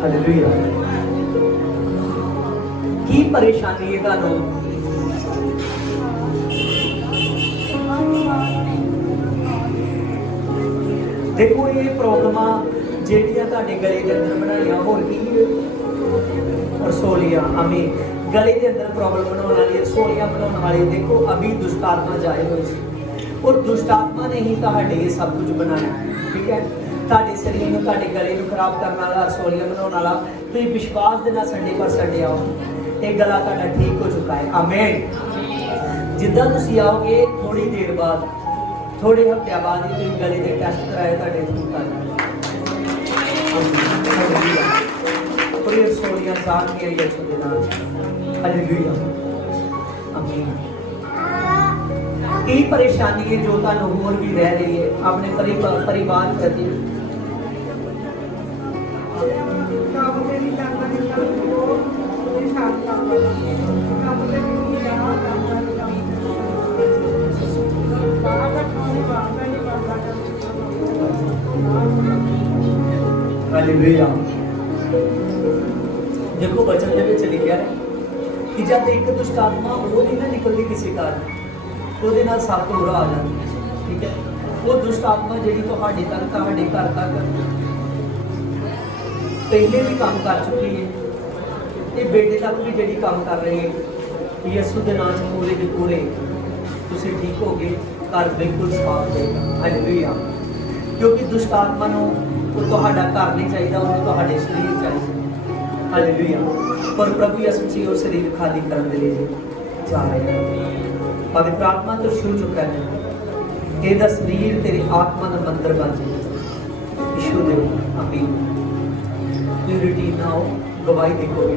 हालेलुया। की परेशानी है तानो देखो ये प्रॉब्लम ਜਿਹੜੀਆਂ ਤੁਹਾਡੇ ਗਲੇ ਦੇ ਅੰਦਰ ਬਣਾਈਆਂ ਹੋਰ ਕੀ रसोलियां हमें गले के अंदर प्रॉब्लम बनाने वाली रसोलियां बनाने वाली देखो अभी दुष्ट आत्मा जाए हुए और दुष्ट आत्मा ने ही ताड़े ये सब कुछ बनाया। ठीक है ताड़े शरीर में ताड़े गले में खराब करने वाला रसोलियां बनाने वाला तो ये विश्वास देना संडे पर संडे आओ एक गला ताड़ा ठीक हो चुका है। आमीन। जिद्दां तुसी आओगे थोड़ी देर बाद थोड़े हफ्ते बाद ही तुम गले के टेस्ट कराए ताड़े ठीक आ जाए। सोनिया साथ के लिए छुदेना हालेलुया आमीन। की परेशानी है जो तानो और भी रह रही है अपने परिवार प्रति हालेलुया। देखो वचन ਦੇ ਵਿੱਚ ਲਿਖਿਆ ਹੈ ਕਿ ਜਦ ਇੱਕ ਦੁਸ਼ਟ ਆਤਮਾ ਉਹ ਨਹੀਂ ਨਾ ਨਿਕਲਦੀ ਕਿਸੇ ਕਾਰਨ ਉਹਦੇ ਨਾਲ ਸੱਪ ਉਰਾ ਆ ਜਾਂਦਾ। ਠੀਕ ਹੈ ਉਹ ਦੁਸ਼ਟ ਆਤਮਾ ਜਿਹੜੀ ਤੁਹਾਡੇ ਤੱਕ ਤੁਹਾਡੇ ਘਰ ਤੱਕ ਪਹਿਲੇ ਵੀ ਕੰਮ ਕਰ ਚੁੱਕੀ ਹੈ ਤੇ ਬੇਟੇ ਤੱਕ ਵੀ ਜਿਹੜੀ ਕੰਮ ਕਰ ਰਹੀ ਹੈ ਯਿਸੂ ਦੇ ਨਾਮ ਪੂਰੇ ਦੇ ਪੂਰੇ ਤੁਸੀਂ ਠੀਕ ਹੋ ਗਏ ਘਰ ਬਿਲਕੁਲ ਸਾਫ਼ ਹੋਏਗਾ। ਹਾਲੇਲੂਇਆ। ਕਿਉਂਕਿ ਦੁਸ਼ਟ ਆਤਮਾ ਨੂੰ ਤੁਹਾਡਾ ਘਰ ਨਹੀਂ ਚਾਹੀਦਾ ਉਹਨੂੰ ਤੁਹਾਡੇ ਸਰੀਰ ਚਾਹੀਦਾ। हालेलुया। पर प्रभु यीशु मसीह और शरीर खाली करने के लिए जा रहे हैं। पवित्र आत्मा तो छू चुका है तेरा शरीर तेरी आत्मा का मंदिर बन जाए। यीशु देव आमीन। प्यूरिटी ना हो गवाही देखोगे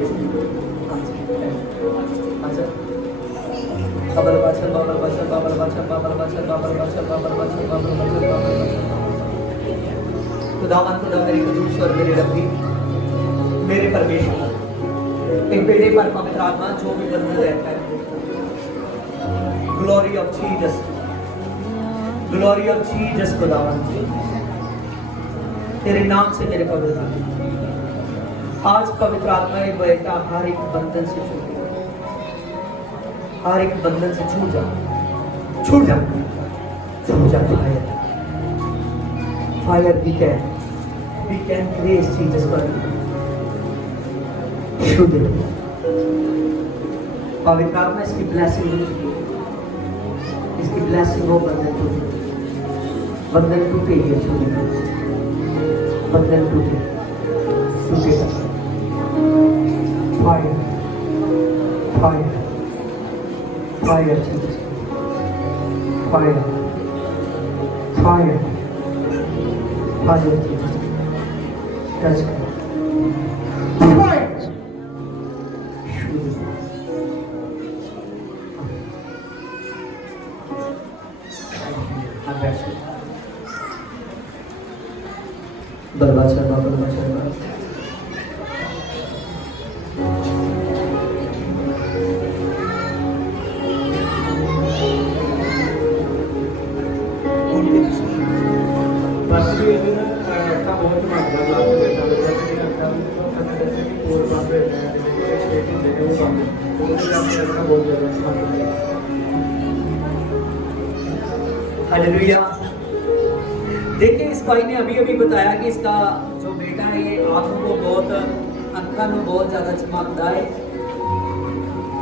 अच्छा बबल बचल बबल बचल बबल बचल बबल बचल बबल बचल बबल बचल बबल बचल बबल बचल खुदावन खुदा मेरे कदूस और मेरे रब्बी मेरे परमेश्वर एक बेटे पर पवित्र आत्मा जो भी बंधन रहता है glory of Jesus, glory of Jesus खुदावन, तेरे नाम से मेरे पवित्र, आज पवित्र आत्मा एक बेटा हर एक बंधन से छूट गया, हर एक बंधन से छूट जा, छूट जा, छूट जा। Fire, fire, we can praise Jesus for you. शुद्ध पवित्र आत्मा इसकी ब्लेसिंग हो चुकी है, इसकी ब्लेसिंग हो, बंधन टूटे, बंधन टूटे, ये छूटे, बंधन टूटे, टूटेगा। Fire, fire, fire, Jesus, fire, fire, fire, Jesus, touch कर, फायर, बर्बाद करना, बर्बाद करना। हालेलुया। देखिए, इस भाई ने अभी अभी बताया कि इसका जो बेटा है ये आंखों को बहुत, अखा में बहुत ज्यादा चमकता है,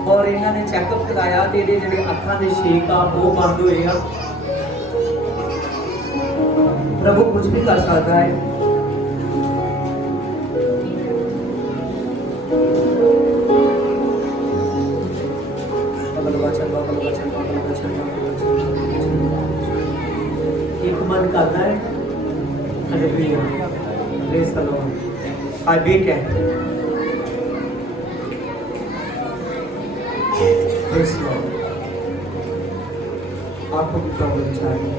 और इन्होंने चेकअप कराया तो ये जो अखा के छेक आ वो बंद होएगा। प्रभु कुछ भी कर सकता है। एक मन करता है, hallelujah, praise the Lord. I wait है, प्रेज लॉर्ड। आपको भी प्रॉब्लम चाहिए,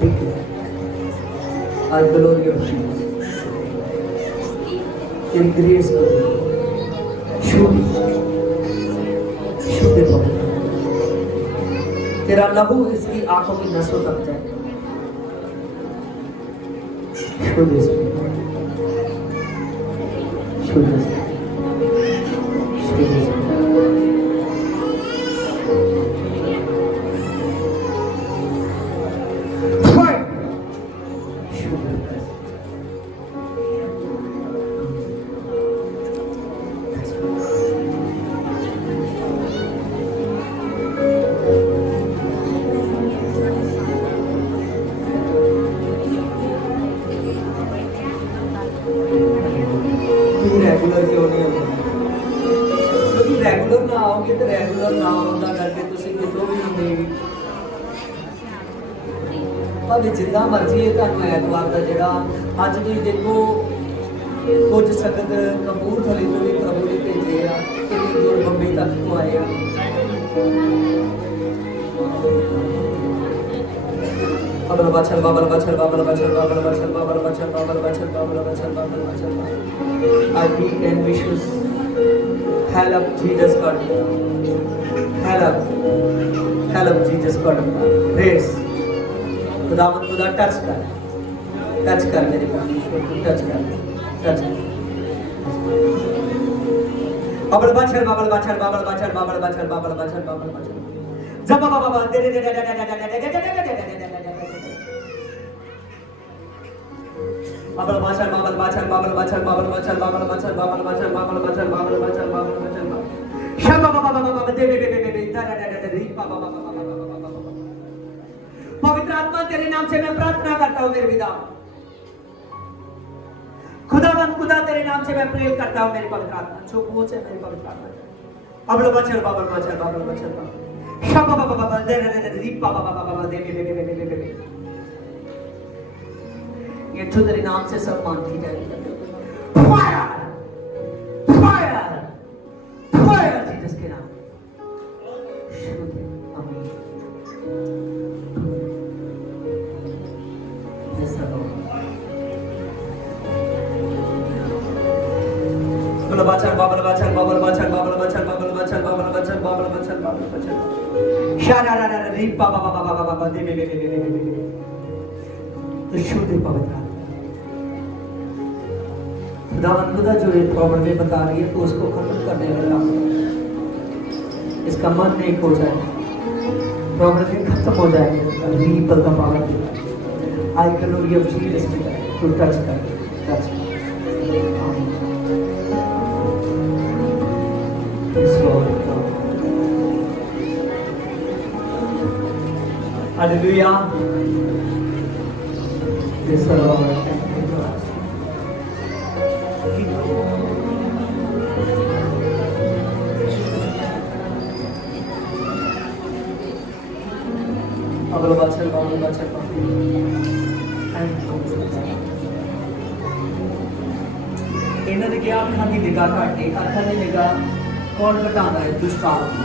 देखिए, आई ग्लोरी ऑफ जीसस, तेरी ग्रेस को शुद्ध, शुद्ध पवित्र, तेरा लहू इसकी आंखों की नसों तक जाए, शुद्ध, शुद्ध, शुद्ध। रेगुलर क्यों नहीं होता? क्योंकि रेगुलर ना आओगे तो रेगुलर ना होता करके तुसी कितों भी नहीं देगी। भावे जितना मर्जी है ਤੁਹਾਨੂੰ ਐਤਵਾਰ ਦਾ ਜਿਹੜਾ ਅੱਜ ਤੁਸੀਂ ਦੇਖੋ ਕੁਝ ਸੰਗਤ ਕਪੂਰਥਲੇ ਤੋਂ ਵੀ ਪ੍ਰਭੂ ਨੇ ਭੇਜੇ ਆ, ਕਿੰਨੀ ਦੂਰ ਬੰਬਈ ਤੱਕ ਤੋਂ ਆਏ ਆ। बाबल बचल, बाबल बचल, बाबल बचल, बाबल बचल, बाबल बचल, बाबल बचल, बाबल बचल, बाबल बचल। I weak and vicious. Help Jesus God. Help, help Jesus God. Praise. खुदावंद खुदा टच कर मेरे परमेश्वर को, टच कर। बाबल बचल, बाबल बचल, बाबल बचल, बाबल बचल, बाबल बचल, बाबल बचल। जब बाबा दे बाबल बचल, बाबल बचल, बाबल बचल, बाबल बचल, बाबल बचल, बाबल बचल, बाबल बचल, बाबल बचल, बाबल बचल। शब बाबा दे पवित्र आत्मा तेरे नाम से मैं प्रार्थना करता हूँ मेरे पिता। खुदावंद खुदा तेरे नाम से मैं प्रेम करता हूँ मेरी पवित्र आत्मा, जो पहुंच है मेरी पवित्र आत्मा। बाबल बचल, बाबल बचल, बाबल बचल, शब बाबा दे ये तेरे नाम से सब मानती जाएगी। फायर, फायर, फायर, जीसस के नाम। आमीन। बाबल बचल, बाबल बचल, बाबल बचल, बाबल बचल, बाबल बचल। बचल बाबल बचल बाबल बचल बाबल बचल शारा रा री बाबा बाबा बाबा बाबा दे दे तो शुद्ध पवित्र खुदावंद खुदा जो ये प्रॉब्लम में बता रही है तो उसको खत्म करने का काम करो। इसका मन नहीं खो जाए, प्रॉब्लम खत्म हो जाएगा। Reap the power I can know your Jesus to touch कर हालेलुया। Yes, Lord. अगला बाचल इन्होंने क्या अखां की निगाह घट गई। अखां की निगाह कौन घटाता है? दुष्ट आत्मा।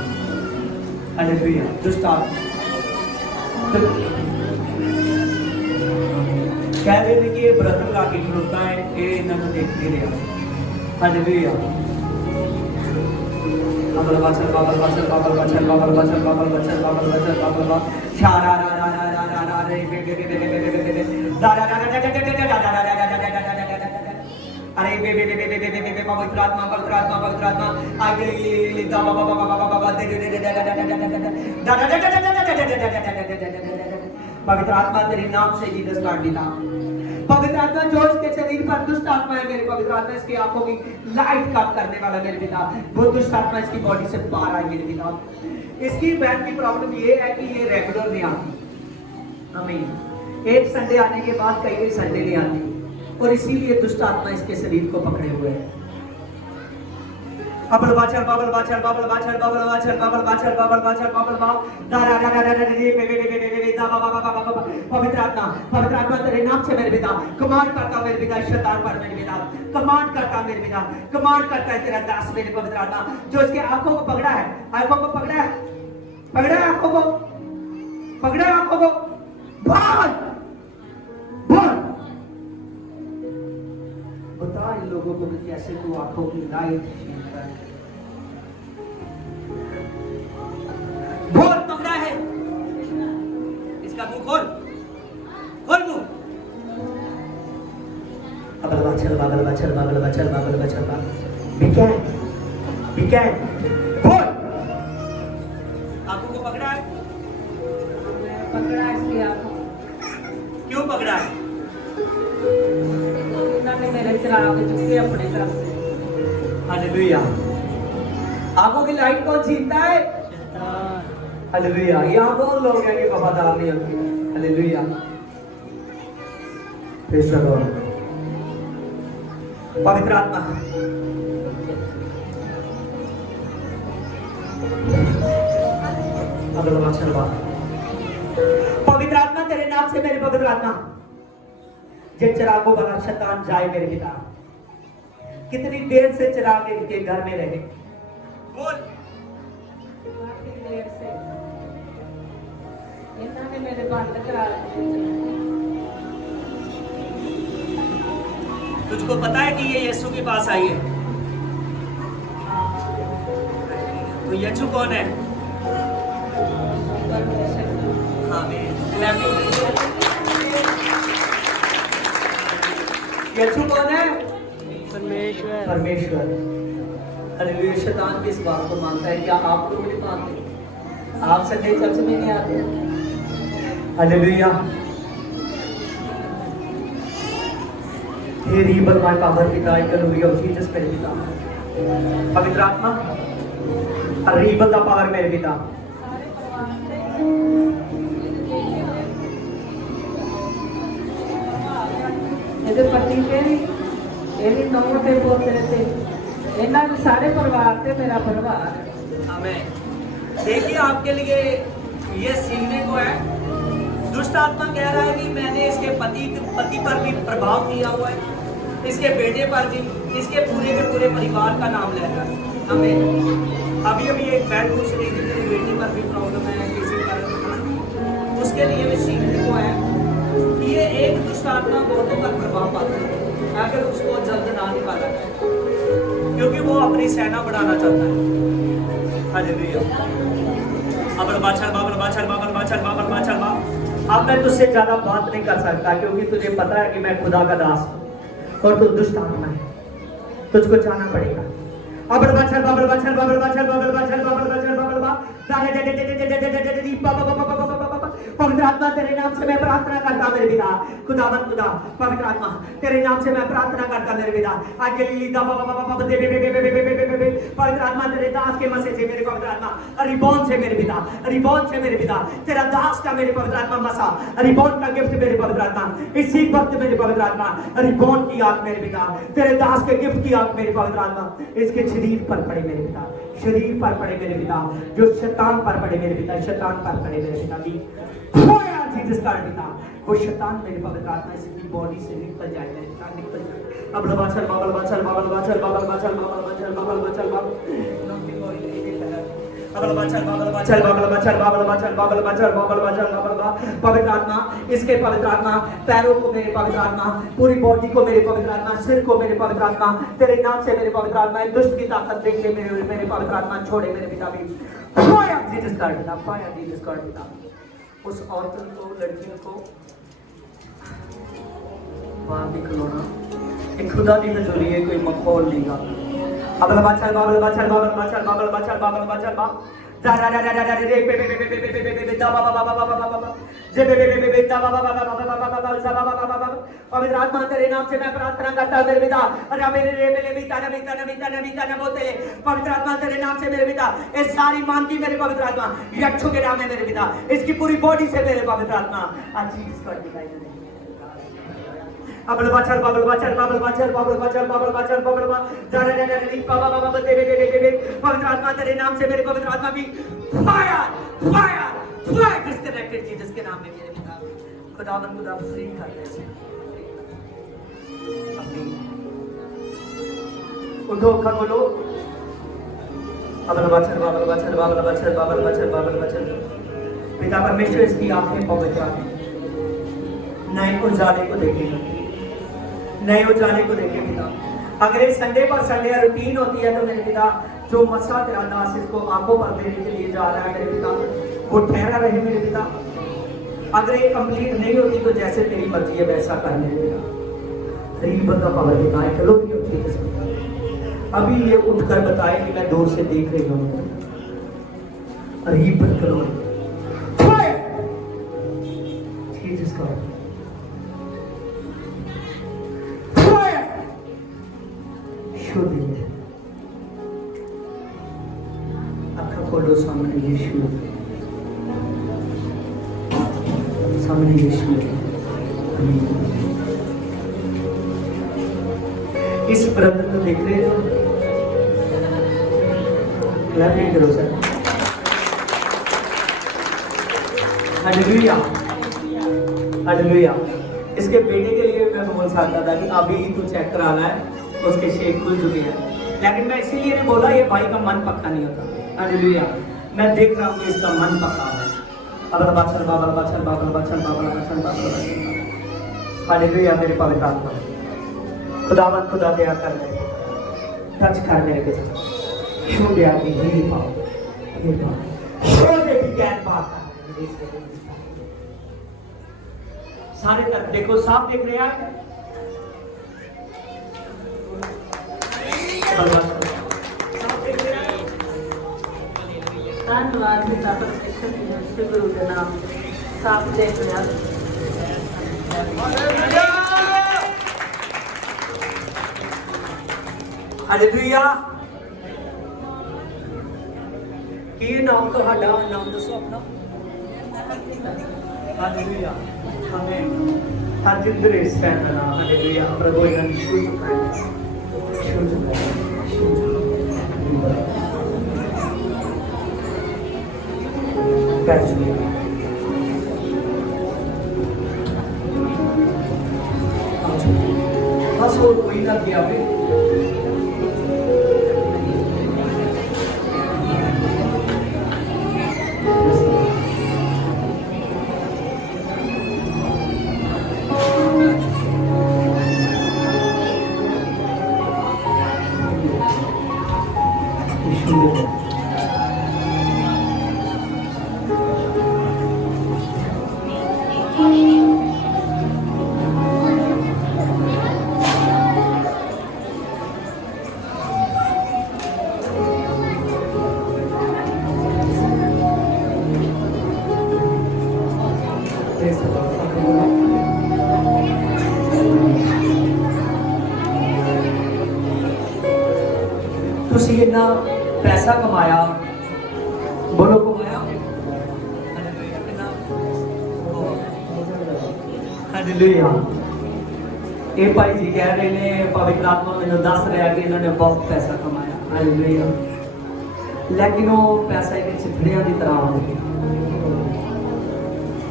हालेलुया। दुष्ट आत्मा कह रहे थे कि ये ब्रदर लाके खड़ोता है, ये इन्होंने देख नहीं रहा। हालेलुया। बाबल बचल बाबल बचल बाबल बचल बाबल बचल बाबल बचल बाबल बचल बाबल बचल शारा रा रा रा रा रा रा रे बे बे बे बे बे बे दा रा रा रा रा अरे बे बे बे बे बे बे बे पवित्र आत्मा आगे ले दा बाबा बाबा बाबा बाबा दे दे दे दा दा दा पवित्र आत्मा तेरे नाम से जीसस काट देता। पवित्र आत्मा जो इसके शरीर पर दुष्ट आत्मा है मेरे पवित्र आत्मा इसकी आंखों की लाइट कम करने वाला मेरे पिता, वो दुष्ट आत्मा इसकी बॉडी से बाहर आए मेरे पिता। इसकी बैक की प्रॉब्लम ये है कि ये रेगुलर नहीं आती। आमीन। एक संडे आने के बाद कई संडे नहीं आती और इसीलिए दुष्ट आत्मा इसके शरीर को पकड़े हुए है। बाबल बाचल बाबल बाचल बाबल बाचल बाबल बाचल बाबल बाचल बाबल बाचल बाबल बाव दा रा रा रा रा रे बे बे बे बे दा बाबा बाबा बाबा पवित्र आत्मा तेरे नाम से मेरे पिता कमांड करता मेरे पिता शैतान पर मेरे पिता कमांड करता मेरे पिता कमांड करता है तेरा दास मेरे पवित्र आत्मा जो इसके आंखों को पकड़ा है, आंखों को पकड़ा है, पकड़ा है आंखों को, पकड़ा है आंखों को, भाग भाग बता इन लोगों को कि कैसे तू आंखों की लाइट बहुत पकड़ा है। इसका मुंह खोल, खोल मुंह। बाबल बचल बाबल बचल बाबल बचल बाबल बचल बिकैन खोल। आंखों को पकड़ा है, पकड़ा है इसकी आंखों। क्यों पकड़ा है? उन्होंने मेरे चिराग चुके अपने तरफ से। हालेलुया। आंखों की लाइट कौन छीनता है? हालेलुया। यहाँ कौन लोग हैं कि वफादार नहीं होते? हालेलुया। Praise the Lord. पवित्र आत्मा पवित्र आत्मा तेरे नाम से मेरे पवित्र आत्मा जिन चिरागों वाला शैतान जाए मेरे पिता। कितनी देर से चिराग इनके घर में रहे? बोल। देर से इन्होंने मेरे बंद करा दिए। तुझको पता है कि ये यीशु के पास आई है? तो यीशु कौन है? यीशु कौन है? परमेश्वर। परमेश्वर। हालेलुया। शैतान भी इस बात को मानता है। क्या आप लोग नहीं मानते? आप संडे चर्च में नहीं आते? हालेलुया। हे रीबल माय पावर पिता I can we of Jesus मेरे पिता। पवित्र आत्मा रीबल दा पावर मेरे पिता। ਇਹਦੇ ਪਤੀ ਤੇ ਇਹਦੀ ਨੌਂ ਤੇ ਪੋਤੇ ਤੇ ਇਹਨਾਂ ਦੇ ਸਾਰੇ ਪਰਿਵਾਰ ਤੇ ਮੇਰਾ ਪਰਿਵਾਰ ਹੈ। आमीन। देखिए आपके लिए ये सीखने को है। दुष्ट आत्मा कह रहा है कि मैंने इसके पति पर भी प्रभाव किया हुआ है, इसके बेटे पर भी, इसके पूरे के पूरे परिवार का नाम लेकर। हमें अभी एक बहन पूछ रही थी मेरे बेटे पर भी प्रॉब्लम है, किसी पर, उसके लिए भी सीखने को है कि ये एक दुष्ट आत्मा बहुतों पर प्रभाव पाता है अगर उसको जल्द ना निकाला जाए, क्योंकि वो अपनी सेना बढ़ाना चाहता है। हालेलुया। अब मैं तुझसे ज्यादा बात नहीं कर सकता क्योंकि तुझे पता है कि मैं खुदा का दास हूं और तू दुष्ट आत्मा है, तुझको जाना पड़ेगा। पवित्र आत्मा तेरे नाम से मैं प्रार्थना करता मेरे पिता, खुदावन खुदा पवित्र आत्मा तेरे नाम से मैं प्रार्थना करता मेरे पिता। आज के लिए पवित्र आत्मा तेरे दास के मसे से मेरे पवित्र आत्मा रिबॉन से मेरे पिता, रिबॉन से मेरे पिता तेरा दास का मेरे पवित्र आत्मा मसा रिबॉन का गिफ्ट मेरे पवित्र आत्मा इसी वक्त मेरे पवित्र आत्मा रिबॉन की आग मेरे पिता, तेरे दास के गिफ्ट की आग मेरे पवित्र आत्मा इसके शरीर पर पड़े मेरे पिता, शरीर पर पड़े मेरे पिता, जो शैतान पर पड़े मेरे पिता, शैतान पर पड़े मेरे पिता भी जीसस का पिता, वो शैतान मेरे पवित्र आत्मा इसकी बॉडी से निकल जाए मेरे पिता, निकल जाए। अब बाचल बाबल बाचल बाबल बाचल बाबल बाचल बाबल बाचल बाबल बाचल बाबल पवित्र आत्मा इसके पवित्र आत्मा पैरों को मेरे पवित्र आत्मा, पूरी बॉडी को मेरे पवित्र आत्मा, सिर को मेरे पवित्र आत्मा तेरे नाम से मेरे पवित्र आत्मा दुष्ट की ताकत देख ले मेरे पवित्र आत्मा छोड़े मेरे पिता भी फायर जीसस का पिता, फायर जीसस का पिता। उस औरत को लड़की को वहां भी खिलौना एक खुदा की हजूरी है, कोई मखौल नहीं गा। अब बाचल बाबल बाचल बाबल बाचल बाबल बाचल बाबल बाचल बाबल पवित्र आत्मा तेरे नाम से मैं प्रार्थना करता हूं मेरे पिता, पवित्र आत्मा तेरे नाम से मेरे पिता इस सारी मानती मेरे पवित्र आत्मा यक्षु के नाम में मेरे पिता इसकी पूरी बॉडी से मेरे पवित्र आत्मा अच्छी इसका दिखाई दे पवित्र आत्मा तेरे नाम से मेरे पवित्र आत्मा भी fire fire fire disconnected Jesus के नाम में मेरे पिता, खुदावन खुदा फ्री कर दे। उठो खगोलो पिता परमेश्वर इसकी आंखें पवित्र है, नए उजाले को देखेगा, नए उजाले को देखे पिता। अगर इस संडे पर संडे रूटीन होती है तो मेरे पिता जो मसला तेरा दास इसको आंखों पर देने के लिए जा रहा है मेरे पिता वो ठहरा रहे मेरे पिता। अगर ये कंप्लीट नहीं होती तो जैसे तेरी मर्जी है वैसा करने देगा। रीब का पावर दिखाए चलो अभी ये उठकर बताए कि मैं दूर से देख रही हूँ। रीब करो जिसका अखा खोलो सामने यीशु, सामने यीशु। इस ब्रदर को देख रहे हो, क्लैपिंग करो सर। Hallelujah hallelujah. इसके बेटे के लिए मैं बोल सकता था कि अभी तू चेक कराना है, उसके शेक खुल चुके हैं, लेकिन मैं इसीलिए नहीं बोला ये भाई का मन पक्का नहीं होता। हालेलुया। मैं देख रहा हूँ कि इसका मन पक्का है। अब बाचल बाबल बाचल बाबल बाचल बाबल बाचल बाबल। हालेलुया। मेरे पवित्र आत्मा खुदावन खुदा दया कर ले, टच कर मेरे के साथ छू दे आगे ही पाओ ये पाओ छू दे भी ज्ञान पाता सारे तरफ देखो, साफ देख रहे हैं। धन्यवाद पिता परमेश्वर जी गुरु के नाम साफ देख रहा। हालेलुया। ਕੀ ਨਾਮ ਤੁਹਾਡਾ? ਨਾਮ ਦੱਸੋ ਆਪਣਾ। ਹਾਲੇਲੂਇਆ। ਆਮੇਨ। ਹਰ ਜਿੰਦਰ ਇਸ ਟਾਈਮ ਦਾ ਨਾਮ ਹਾਲੇਲੂਇਆ ਪ੍ਰਭੂ ਇਹਨਾਂ ਨੂੰ ਛੂ ਚੁੱਕਾ ਹੈ, ਛੂ ਚੁੱਕਾ ਹੈ। बैठ चुके बस और कोई ना किया पे तुसी इतना पैसा कमाया, बोलो कमाया, हालेलुया। ये भाई जी कह रहे ने पवित्र आत्मा मैंने दस रहा कि इन्होंने बहुत पैसा कमाया, हालेलुया, लेकिन वो पैसा एक चिथड़ियां की तरह उड़ गया,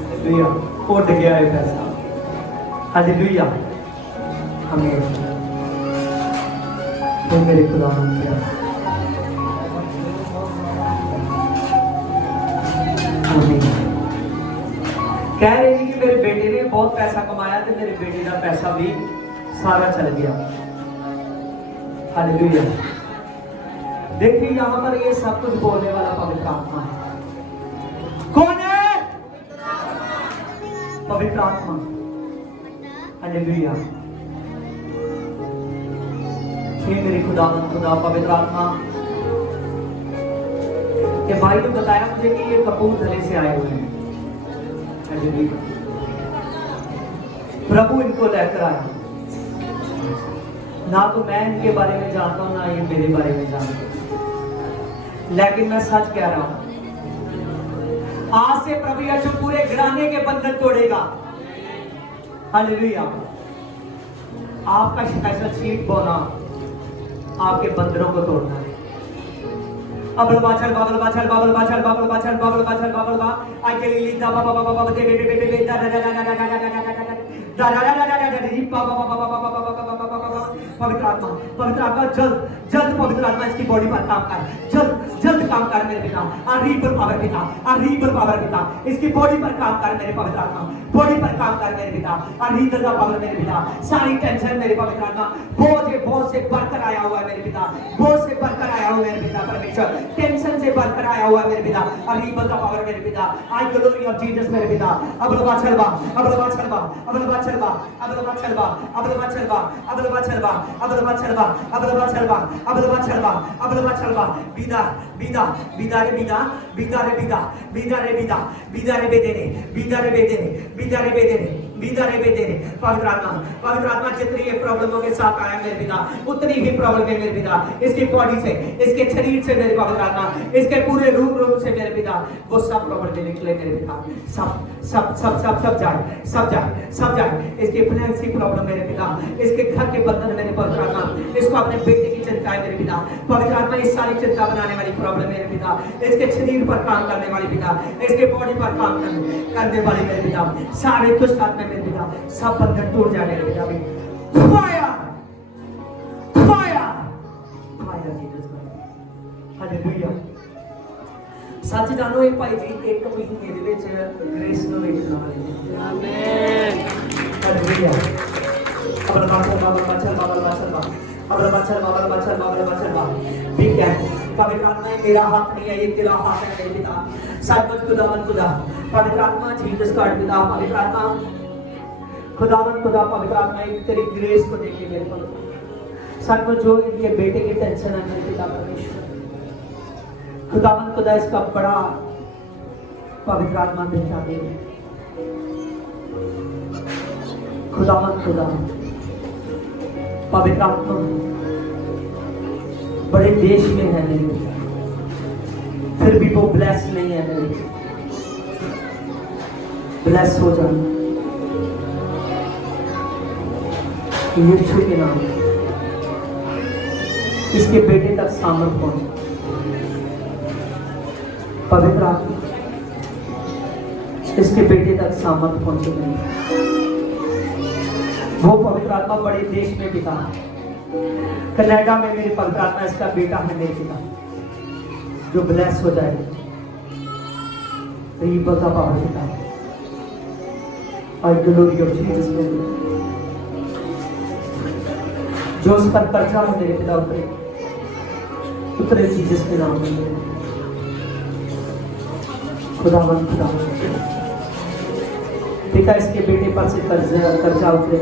हालेलुया, उड़ गया ये पैसा, हालेलुया, आमीन। तो मेरे खुदा कह रहे हैं कि मेरे बेटे ने बहुत पैसा कमाया तो मेरे बेटे का पैसा भी सारा चल गया, हालेलुया। देखिए यहाँ पर ये सब कुछ बोलने वाला पवित्र आत्मा है। कौन है? पवित्र आत्मा, हालेलुया। हे मेरे खुदा पवित्र आत्मा, ये भाई ने बताया मुझे कि ये कपूरथले से आए हुए हैं, प्रभु इनको लेकर आया। ना तो मैं इनके बारे में जानता हूं, ना ये मेरे बारे में जानते, लेकिन मैं सच कह रहा हूं, आज से प्रभु यीशु पूरे घराने के बंधन तोड़ेगा, हालेलुया। आपका स्पेशल सीट बोना आपके बंधनों को तोड़ना है। अबल बाचल बाबल बाचल बाबल बाचल बाबल बाचल बाबल बाचल बाबल बा आके लीदा बाबा बाबा बाबा दे दे दे दे दा दा दा दा दा दा दा पवित्र आत्मा जल्द पवित्र आत्मा इसकी बॉडी पर काम कर, जल्द काम कर मेरे पिता, रिपर पावर पिता, रिपर पावर पिता, इसकी बॉडी पर काम कर मेरे पवित्र आत्मा, बॉडी पर काम कर मेरे पिता, रिपर का पावर मेरे पिता, सारी टेंशन मेरे पवित्र आत्मा, बोझ से बढ़कर आया हुआ है मेरे पिता, बोझ से बढ़कर आया हुआ है मेरे पिता परमेश्वर, टेंशन से बढ़कर आया हुआ है मेरे पिता, रिपर का पावर मेरे पिता, आई ग्लोरी ऑफ जीसस मेरे पिता, अबलवा चलवा अबलवा चलवा अबलवा चलवा अबलवा चलवा अबलवा चलवा अबलवा चलवा अबलवा चलवा अबलवा चलवा अबलवा चलवा अबलवा चलवा बिदा बिदा बिदा रे बिदा बिदा रे बिदा बिदा रे बिदा बिदा रे बेदेने बिदा रे बेदेने बिदा रे बेदेने बिदा रे बेदेने। पवित्र आत्मा जितनी ये प्रॉब्लमों के साथ आया मेरे पिता, उतनी ही प्रॉब्लम है मेरे पिता, इसकी बॉडी से, इसके शरीर से मेरे पवित्र आत्मा, इसके पूरे रूप से मेरे पिता, वो सब प्रॉब्लम निकले मेरे पिता, सब जाए इसकी फाइनेंस की प्रॉब्लम मेरे पिता, इसके घर के बंधन मेरे पवित्र आत्मा, इसको अपने बेटे की चिंता है मेरे पिता, पवित्र आत्मा इस सारी चिंता बनाने वाली प्रॉब्लम मेरे पिता, इसके शरीर पर काम करने वाली पिता, इसके बॉडी पर काम करने वाली मेरे पिता, सारे दुष्ट आत्मा मेरे पिता, सब बंधन टूट जाए मेरे पिता। Fire Jesus, hallelujah. सच जानो ये भाई जी एक महीने दे विच ग्रेस नु वेखण वाले ने, आमीन, हालेलुया। अबल बाचल बाबल बाचल बाबल बाचल बाबल अबल बाचल बाबल बाचल बाबल बाचल बाबल ठीक है। पवित्र आत्मा मेरा हाथ नहीं है, ये तेरा हाथ है मेरे पिता, सचमुच खुदावन खुदा, पवित्र आत्मा जीसस गॉड पिता, पवित्र आत्मा खुदावन खुदा, पवित्र आत्मा एक तेरी ग्रेस को देखिए मेरे पर, सचमुच जो इनके बेटे की टेंशन है मेरे पिता परमेश्वर, खुदावन खुदा इसका बड़ा पवित्र आत्मा दिखा दे, खुदावन खुदा, पवित्र आत्मा बड़े देश में है मेरे पिता, फिर भी वो ब्लेस नहीं है मेरे पिता, ब्लेस हो जाए यीशु के नाम, इसके बेटे तक सामर्थ पहुंचे, पवित्र आत्मा इसके बेटे तक सामर्थ पहुंचे, वो पवित्र आत्मा बड़े देश में पिता, कनाडा में मेरे पवित्र आत्मा इसका बेटा है मेरे पिता, जो ब्लेस हो जाए, रीपर का पावर पिता, और ग्लोरी ऑफ जीसस में जो उस पर कर्जा है मेरे पिता उतरे जीसस के नाम में, खुदावन खुदा पिता इसके बेटे पर से कर्जा उतरे,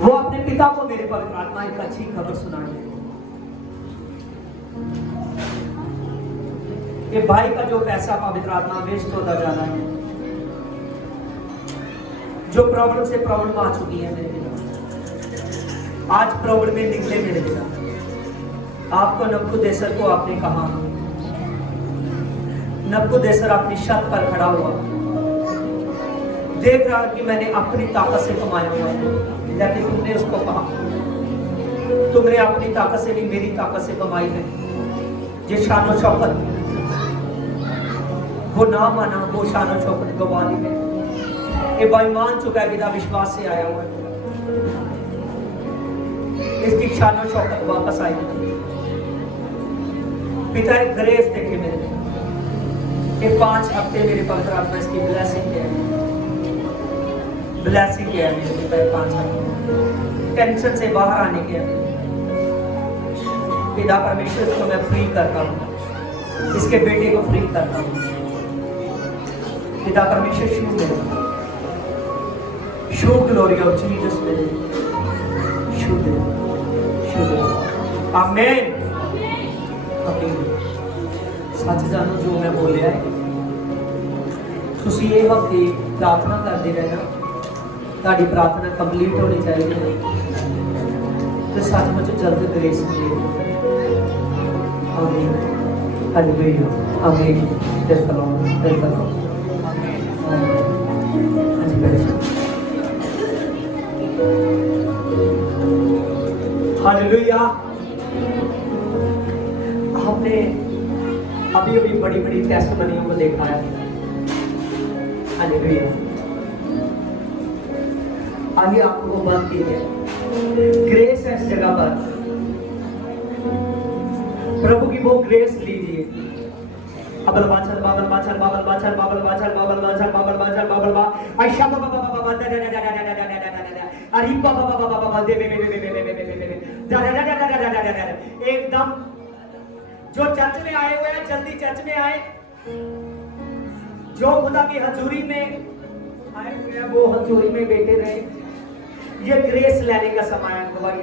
वो अपने पिता को मेरे पवित्र आत्मा एक अच्छी खबर सुनाए, ये भाई का जो पैसा पवित्र आत्मा वेस्ट होता जा रहा है, जो प्रॉब्लम से प्रॉब्लम आ चुकी है मेरे पिता, आज प्रॉब्लम में निकले मेरे पिता, आपको नबूकदनेस्सर को आपने कहा, नबूकदनेस्सर अपनी छत पर खड़ा हुआ, देख रहा कि मैंने अपनी ताकत से कमाया हुआ है, लेकिन तुमने उसको कहा तुमने अपनी ताकत से नहीं मेरी ताकत से कमाई है। ये शानो शौकत वो ना माना, वो शानो शौकत गवा दी है। ये भाई मान चुका है, बिना विश्वास से आया हुआ है, इसकी शानो शौकत वापस आई। पिता एक ग्रेस देखे मेरे, ये 5 हफ्ते मेरे पवित्र आत्मा इसकी ब्लेसिंग है, ब्लेसिंग है मेरे पिता। 5 हफ्ते टेंशन से बाहर आने के पिता परमेश्वर को मैं फ्री करता हूँ, इसके बेटे को फ्री करता हूँ। पिता परमेश्वर शो ग्लोरी ऑफ जीसस में शुद्ध आमीन आमीन। सच जानो जो मैं बोलिया है, तुसी ये हफ्ते प्रार्थना करते रहना, ताड़ी प्रार्थना कंप्लीट होनी चाहिए तो सचमुच जल्द ग्रेस मिलेगी। आमीन हालेलुया आमीन। Praise the Lord, praise the Lord. Hallelujah. आपने अभी अभी बड़ी बड़ी टेस्टमनियों को देखा है। हालेलुया। आगे आपको बात की है, ग्रेस है इस जगह पर, प्रभु की वो ग्रेस लीजिए। अबल बाचल बाबल बाचल बाबल बाचल बाबल बाचल बाबल बाचल बाबल बाचल बाबल बा आयशा बाबा बाबा बाबा दा दा दा दा दा दा दा अरे बाबा बाबा बाबा दे बे बे बे बे बे बे दा दा दा दा दा दा एकदम जो चर्च में आए हुए हैं जल्दी चर्च में आए, जो खुदा की हजूरी में आए हुए हैं वो हजूरी में बैठे रहे। ये ग्रेस लेने का समय है गवाही।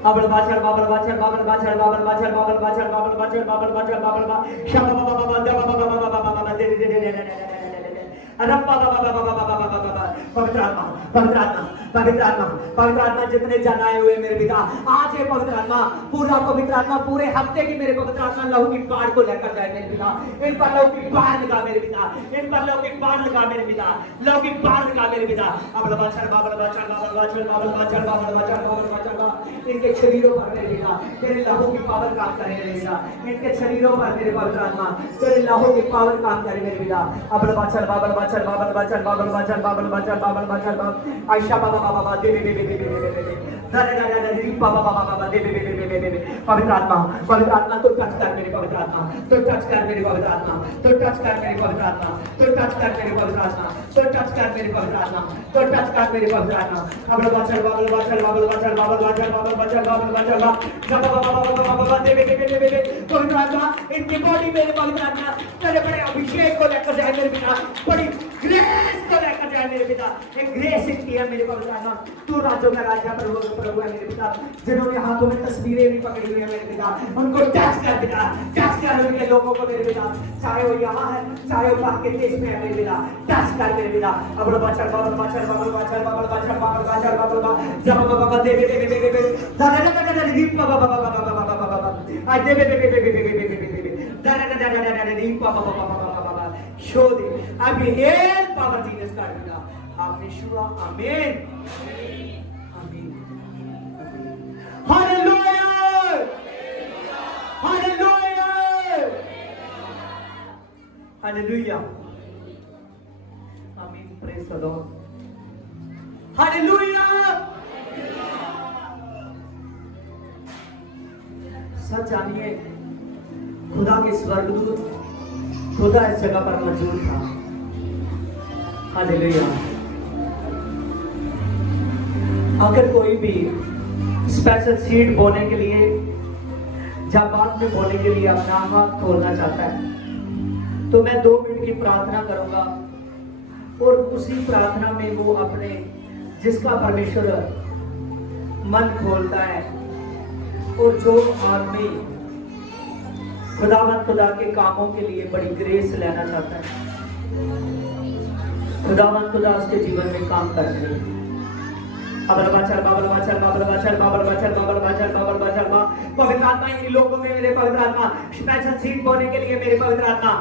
अबल बाचल बाबल बाचल बाबल बाचल बाबल बाचल बाबल बाचल बाबल बाचल बाबल बाचल बाबल बा शब बाबा बाबा दा बाबा बाबा बाबा बाबा दे दे दे दे अरे बाबा बाबा बाबा बाबा बाबा पवित्र आत्मा पवित्र आत्मा पवित्र आत्मा पवित्र आत्मा जितने जन आए हुए मेरे पिता, आज ये पवित्र आत्मा पूरा पवित्र आत्मा पूरे हफ्ते की मेरे पवित्र आत्मा लहू की बाढ़ को लेकर जाए मेरे पिता। इन पर लहू की बाढ़ लगा मेरे पिता, इन पर लहू की बाढ़ लगा मेरे पिता, लहू की बाढ़ लगा मेरे पिता। अबल बाचल बाबल बाचल बाबल बाचल बाबल बाचल बाबल बाचल बाबल बाचल इनके शरीरों पर मेरे पिता तेरे लहू की पावर काम करे मेरे पिता, इनके शरीरों पर मेरे पवित्र आत्मा तेरे लहू की पावर काम करे मेरे पिता। अबल बाचल बाबल बाचल बाबल बाचल बाबल बाचल बाबल बाचल बाबल बाचल बाबल आयशा बाबा बाबा दे दे दे दे दे दरे दरे दरे बाबा बाबा बाबा दे दे दे दे दे पवित्र आत्मा तो टच कर मेरे पवित्र आत्मा, तो टच कर मेरे पवित्र आत्मा, तो टच कर मेरे पवित्र आत्मा, तो टच कर मेरे पवित्र आत्मा, तो टच कर मेरे पवित्र आत्मा, तो टच कर मेरे पवित्र आत्मा। अबल बाचल बाबल बाचल बाबल बाचल बाबल बाचल बाबल बाचल बाबल बाचल बाबा बाबा बाबा दे दे दे दे दे पवित्र आत्मा इनकी बॉडी मेरे पवित्र आत्मा तेरे बड़े अभिषेक को लेकर जाए मेरे पिता, बड़ी ग्रेस को लेकर जाए मेरे पिता। एक ग्रेस इनकी है मेरे पवित्र आत्मा, तू राज्यों का राजा प्रभु है मेरे पिता। जिन्होंने हाथों में तस्वीरें भी पकड़ी हुई है मेरे पिता, उनको टच कर पिता, टच कर उनके लोगों को मेरे पिता, चाहे वो यहाँ है चाहे वो बाहर के देश में है मेरे पिता, टच कर मेरे पिता। अब बाचल बाबल बाचल बाबल बाचल बाबल बाचल बाबल बाचल बाबल बा जब बाबा दे दे दे दे दे दादा दादा दादा दीप बाबा बाबा बाबा बाबा बाबा आज दे दे दे दे दे दे दादा दादा दादा दादा दीप बाबा बाबा बाबा बाबा शो दे अब ये पावर जीसस का पिता आपने शुआ आमीन आमीन हालेलुया हालेलुया हालेलुया आमीन प्रेज द लॉर्ड हालेलुया। सच जानिए खुदा के स्वर्गदूत खुदा इस जगह पर मौजूद था। हालेलुया। अगर कोई भी स्पेशल सीड बोने के लिए या बाद में बोने के लिए अपना हाथ खोलना चाहता है तो मैं 2 मिनट की प्रार्थना करूंगा और उसी प्रार्थना में वो अपने जिसका परमेश्वर मन खोलता है और जो आदमी खुदावंद खुदा के कामों के लिए बड़ी ग्रेस लेना चाहता है खुदावंद खुदा उसके जीवन में काम करते हैं। पवित्र आत्मा इन लोगों में मेरे पवित्र आत्मा स्पेशल सीट बोने के लिए मेरे पवित्र आत्मा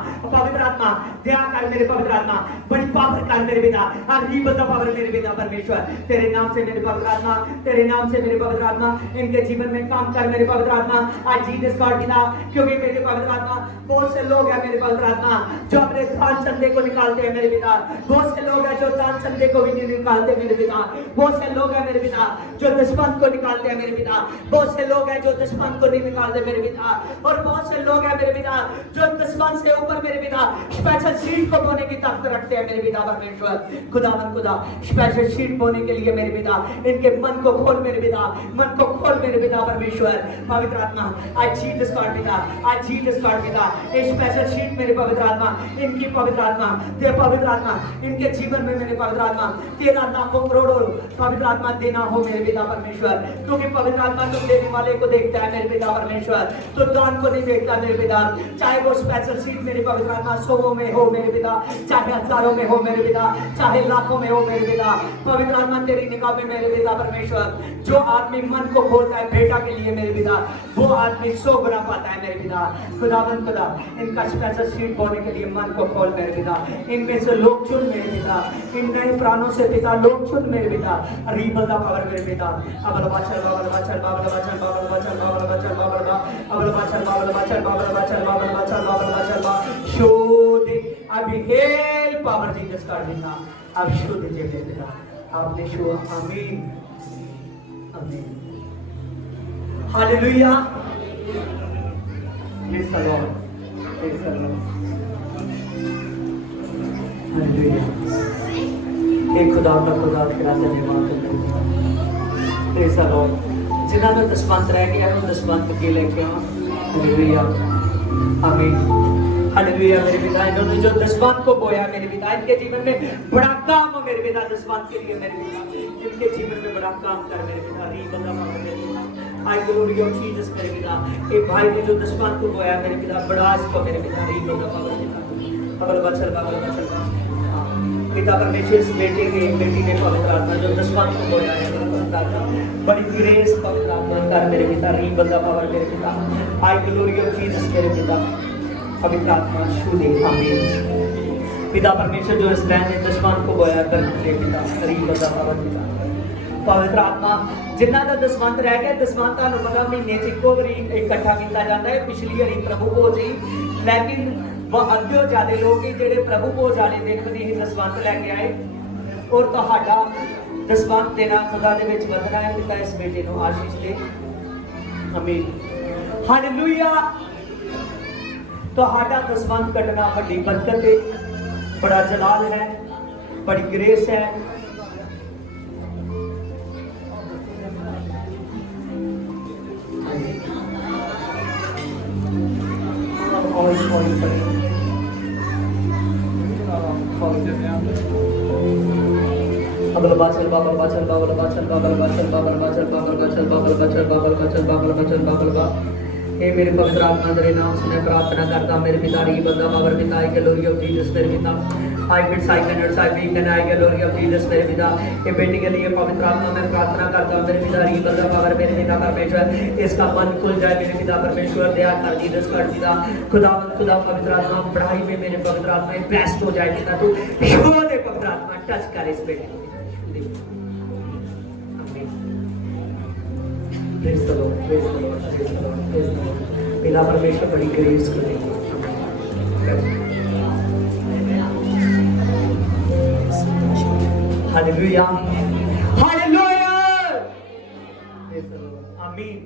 दया कर मेरे पवित्र आत्मा बड़ी पावर कर मेरे पिता अभी बता पावर मेरे पिता परमेश्वर तेरे नाम से मेरे पवित्र आत्मा तेरे नाम से मेरे पवित्र आत्मा इनके जीवन में काम कर मेरे पवित्र आत्मा आज जीसस गॉड पिता क्योंकि मेरे पवित्र आत्मा बहुत से लोग हैं मेरे पवित्र आत्मा जो अपने दान चंदे को निकालते हैं मेरे पिता बहुत से लोग हैं जो दान चंदे को भी नहीं निकालते मेरे पिता बहुत से लोग हैं मेरे पिता जो दुश्मन को निकालते हैं मेरे पिता बहुत से लोग हैं जो दुश्मन को नहीं निकालते मेरे पिता और बहुत से लोग हैं मेरे पिता जो दुश्मन से ऊपर मेरे पिता स्पेशल सीट को बोने की ताकत रखते हैं मेरे पिता परमेश्वर खुदा स्पेशल सीट बोने के लिए मेरे पिता इनके मन को खोल मेरे पिता मन को खोल मेरे पिता परमेश्वर पवित्र आत्मा आज जीसस गॉड पिता आज जीसस गॉड पिता ये स्पेशल सीट मेरे पवित्र आत्मा इनकी पवित्र आत्मा तेरे पवित्र आत्मा इनके जीवन में मेरे पवित्र आत्मा तेरा लाखों करोड़ों पवित्र आत्मा देना हो मेरे पिता परमेश्वर क्योंकि पवित्र आत्मा तो देने वाले को देखता है मेरे पिता परमेश्वर तो दान को नहीं देखता मेरे पिता चाहे वो स्पेशल सीट मेरे पवित्र आत्मा 100 में हो मेरे पिता चाहे हजारों में हो मेरे पिता चाहे लाखों में हो मेरे पिता पवित्र आत्मा तेरी निगाह में मेरे पिता परमेश्वर जो आदमी मन को खोलता है बेटा के लिए मेरे पिता वो आदमी 100 गुना पाता है मेरे पिता खुदावन खुदा इनका स्पेशल सीट बोने के लिए मन को खोल मेरे पिता इनमें से लोग चुन मेरे पिता इन नए प्राणों से पिता लोग चुन मेरे पिता रीबल पावर मेरे पिता अबल बाचल बाबल बाचल बाबल बाचल बाबल बाचल बाबल बाचल बाबल बा अबल बाचल बाबल बाचल बाबल बाचल बाबल बाचल बाबल बाचल बा शुद्ध अभी हेल पावर जीसस का पिता अब शुद्ध जेते पिता आपने शो आमीन आमीन hallelujah praise the Lord praise the Lord hallelujah एक खुदा का खुदा तेरा धन्यवाद करते हैं प्रेज द लॉर्ड जिन्हों ने दसवंत रह गया है दसवंत के लेके आ हालेलुया आमीन हालेलुया मेरे पिता इन्होंने जो दसवंत को बोया मेरे पिता इनके जीवन में बड़ा काम हो मेरे पिता दसवंत के लिए मेरे पिता इनके जीवन में बड़ा काम कर मेरे पिता री बंदा मेरे पिता आई ग्लोरी ऑफ जीसस मेरे पिता एक भाई ने जो दसवंत को बोया मेरे पिता बड़ा इसको मेरे पिता री बंदा मेरे पिता अगल बचल पिता परमेश्वर इस बेटे के बेटी ने पवित्र आत्मा जो दसवंत को बोया है बड़ी ग्रेस पवित्र आत्मा कर मेरे पिता री बंदा पावर मेरे पिता आई ग्लोरी ऑफ जीसस मेरे पिता पवित्र आत्मा शुद्ध आमीन पिता परमेश्वर जो इस बहन ने दसवंत को बोया कर मेरे पिता री बंदा पावर पिता पवित्र आत्मा जिन्ना का दसवंत रह गया दसवंत ਤੁਹਾਨੂੰ ਪਤਾ ਮਹੀਨੇ ਚ ਇੱਕੋ ਵਾਰੀ ਇਕੱਠਾ ਕੀਤਾ ਜਾਂਦਾ ਹੈ ਪਿਛਲੀ ਵਾਰੀ ਪ੍ਰਭੂ ਭੋਜ ਹੀ ਲੇਕਿਨ ਅੱਧਿਓ ਜ਼ਿਆਦਾ ਲੋਕ ਹੀ ਜਿਹੜੇ ਪ੍ਰਭੂ ਭੋਜ ਵਾਲੇ ਦਿਨ ਵੀ ਇਹ ਦਸਵੰਤ ਲੈ ਕੇ ਆਏ ਔਰ ਤੁਹਾਡਾ ਦਸਵੰਤ ਦੇਣਾ ਖੁਦਾ ਦੇ ਵਿੱਚ ਵਧਣਾ ਹੈ ਪਿਤਾ ਇਸ ਬੇਟੇ ਨੂੰ ਆਸ਼ੀਸ਼ ਦੇ ਆਮੀਨ ਹਾਲੇਲੂਇਆ ਤੁਹਾਡਾ ਦਸਵੰਤ ਕੱਢਣਾ ਵੱਡੀ ਬਰਕਤ ਹੈ ਬੜਾ ਜਲਾਲ ਹੈ ਬੜੀ ਗ੍ਰੇਸ ਹੈ अगल बाचल बाबल बाचल बाबल बाचल बाबल बाचल बाबल बाचल बाबल बाचल बाबल बाचल बाबल बाचल बाबल बाचल बाबल बा हे मेरे पवित्र आत्मा तेरे नाम से मैं प्रार्थना करता मेरे पिता री बंदा बाबर पिता आई ग्लोरी ऑफ जीसस मेरे पिता I bits I can I weak end I glory of Jesus मेरे पिता ये बेटी के लिए पवित्र आत्मा मैं प्रार्थना करता मेरे पिता री बंदा बाबर मेरे पिता परमेश्वर इसका मन खुल जाए मेरे पिता परमेश्वर दया कर जीसस कर पिता खुदा पवित्र आत्मा पढ़ाई में मेरे पवित्र आत्मा बेस्ट हो जाए पिता तू शुरू दे पवित्र आत्मा टच कर इस बेटे को Praise the Lord, praise the Lord, praise the Lord, praise the Lord. पिता परमेश्वर बड़ी ग्रेस करें। Hallelujah, hallelujah, praise the Lord, आमीन।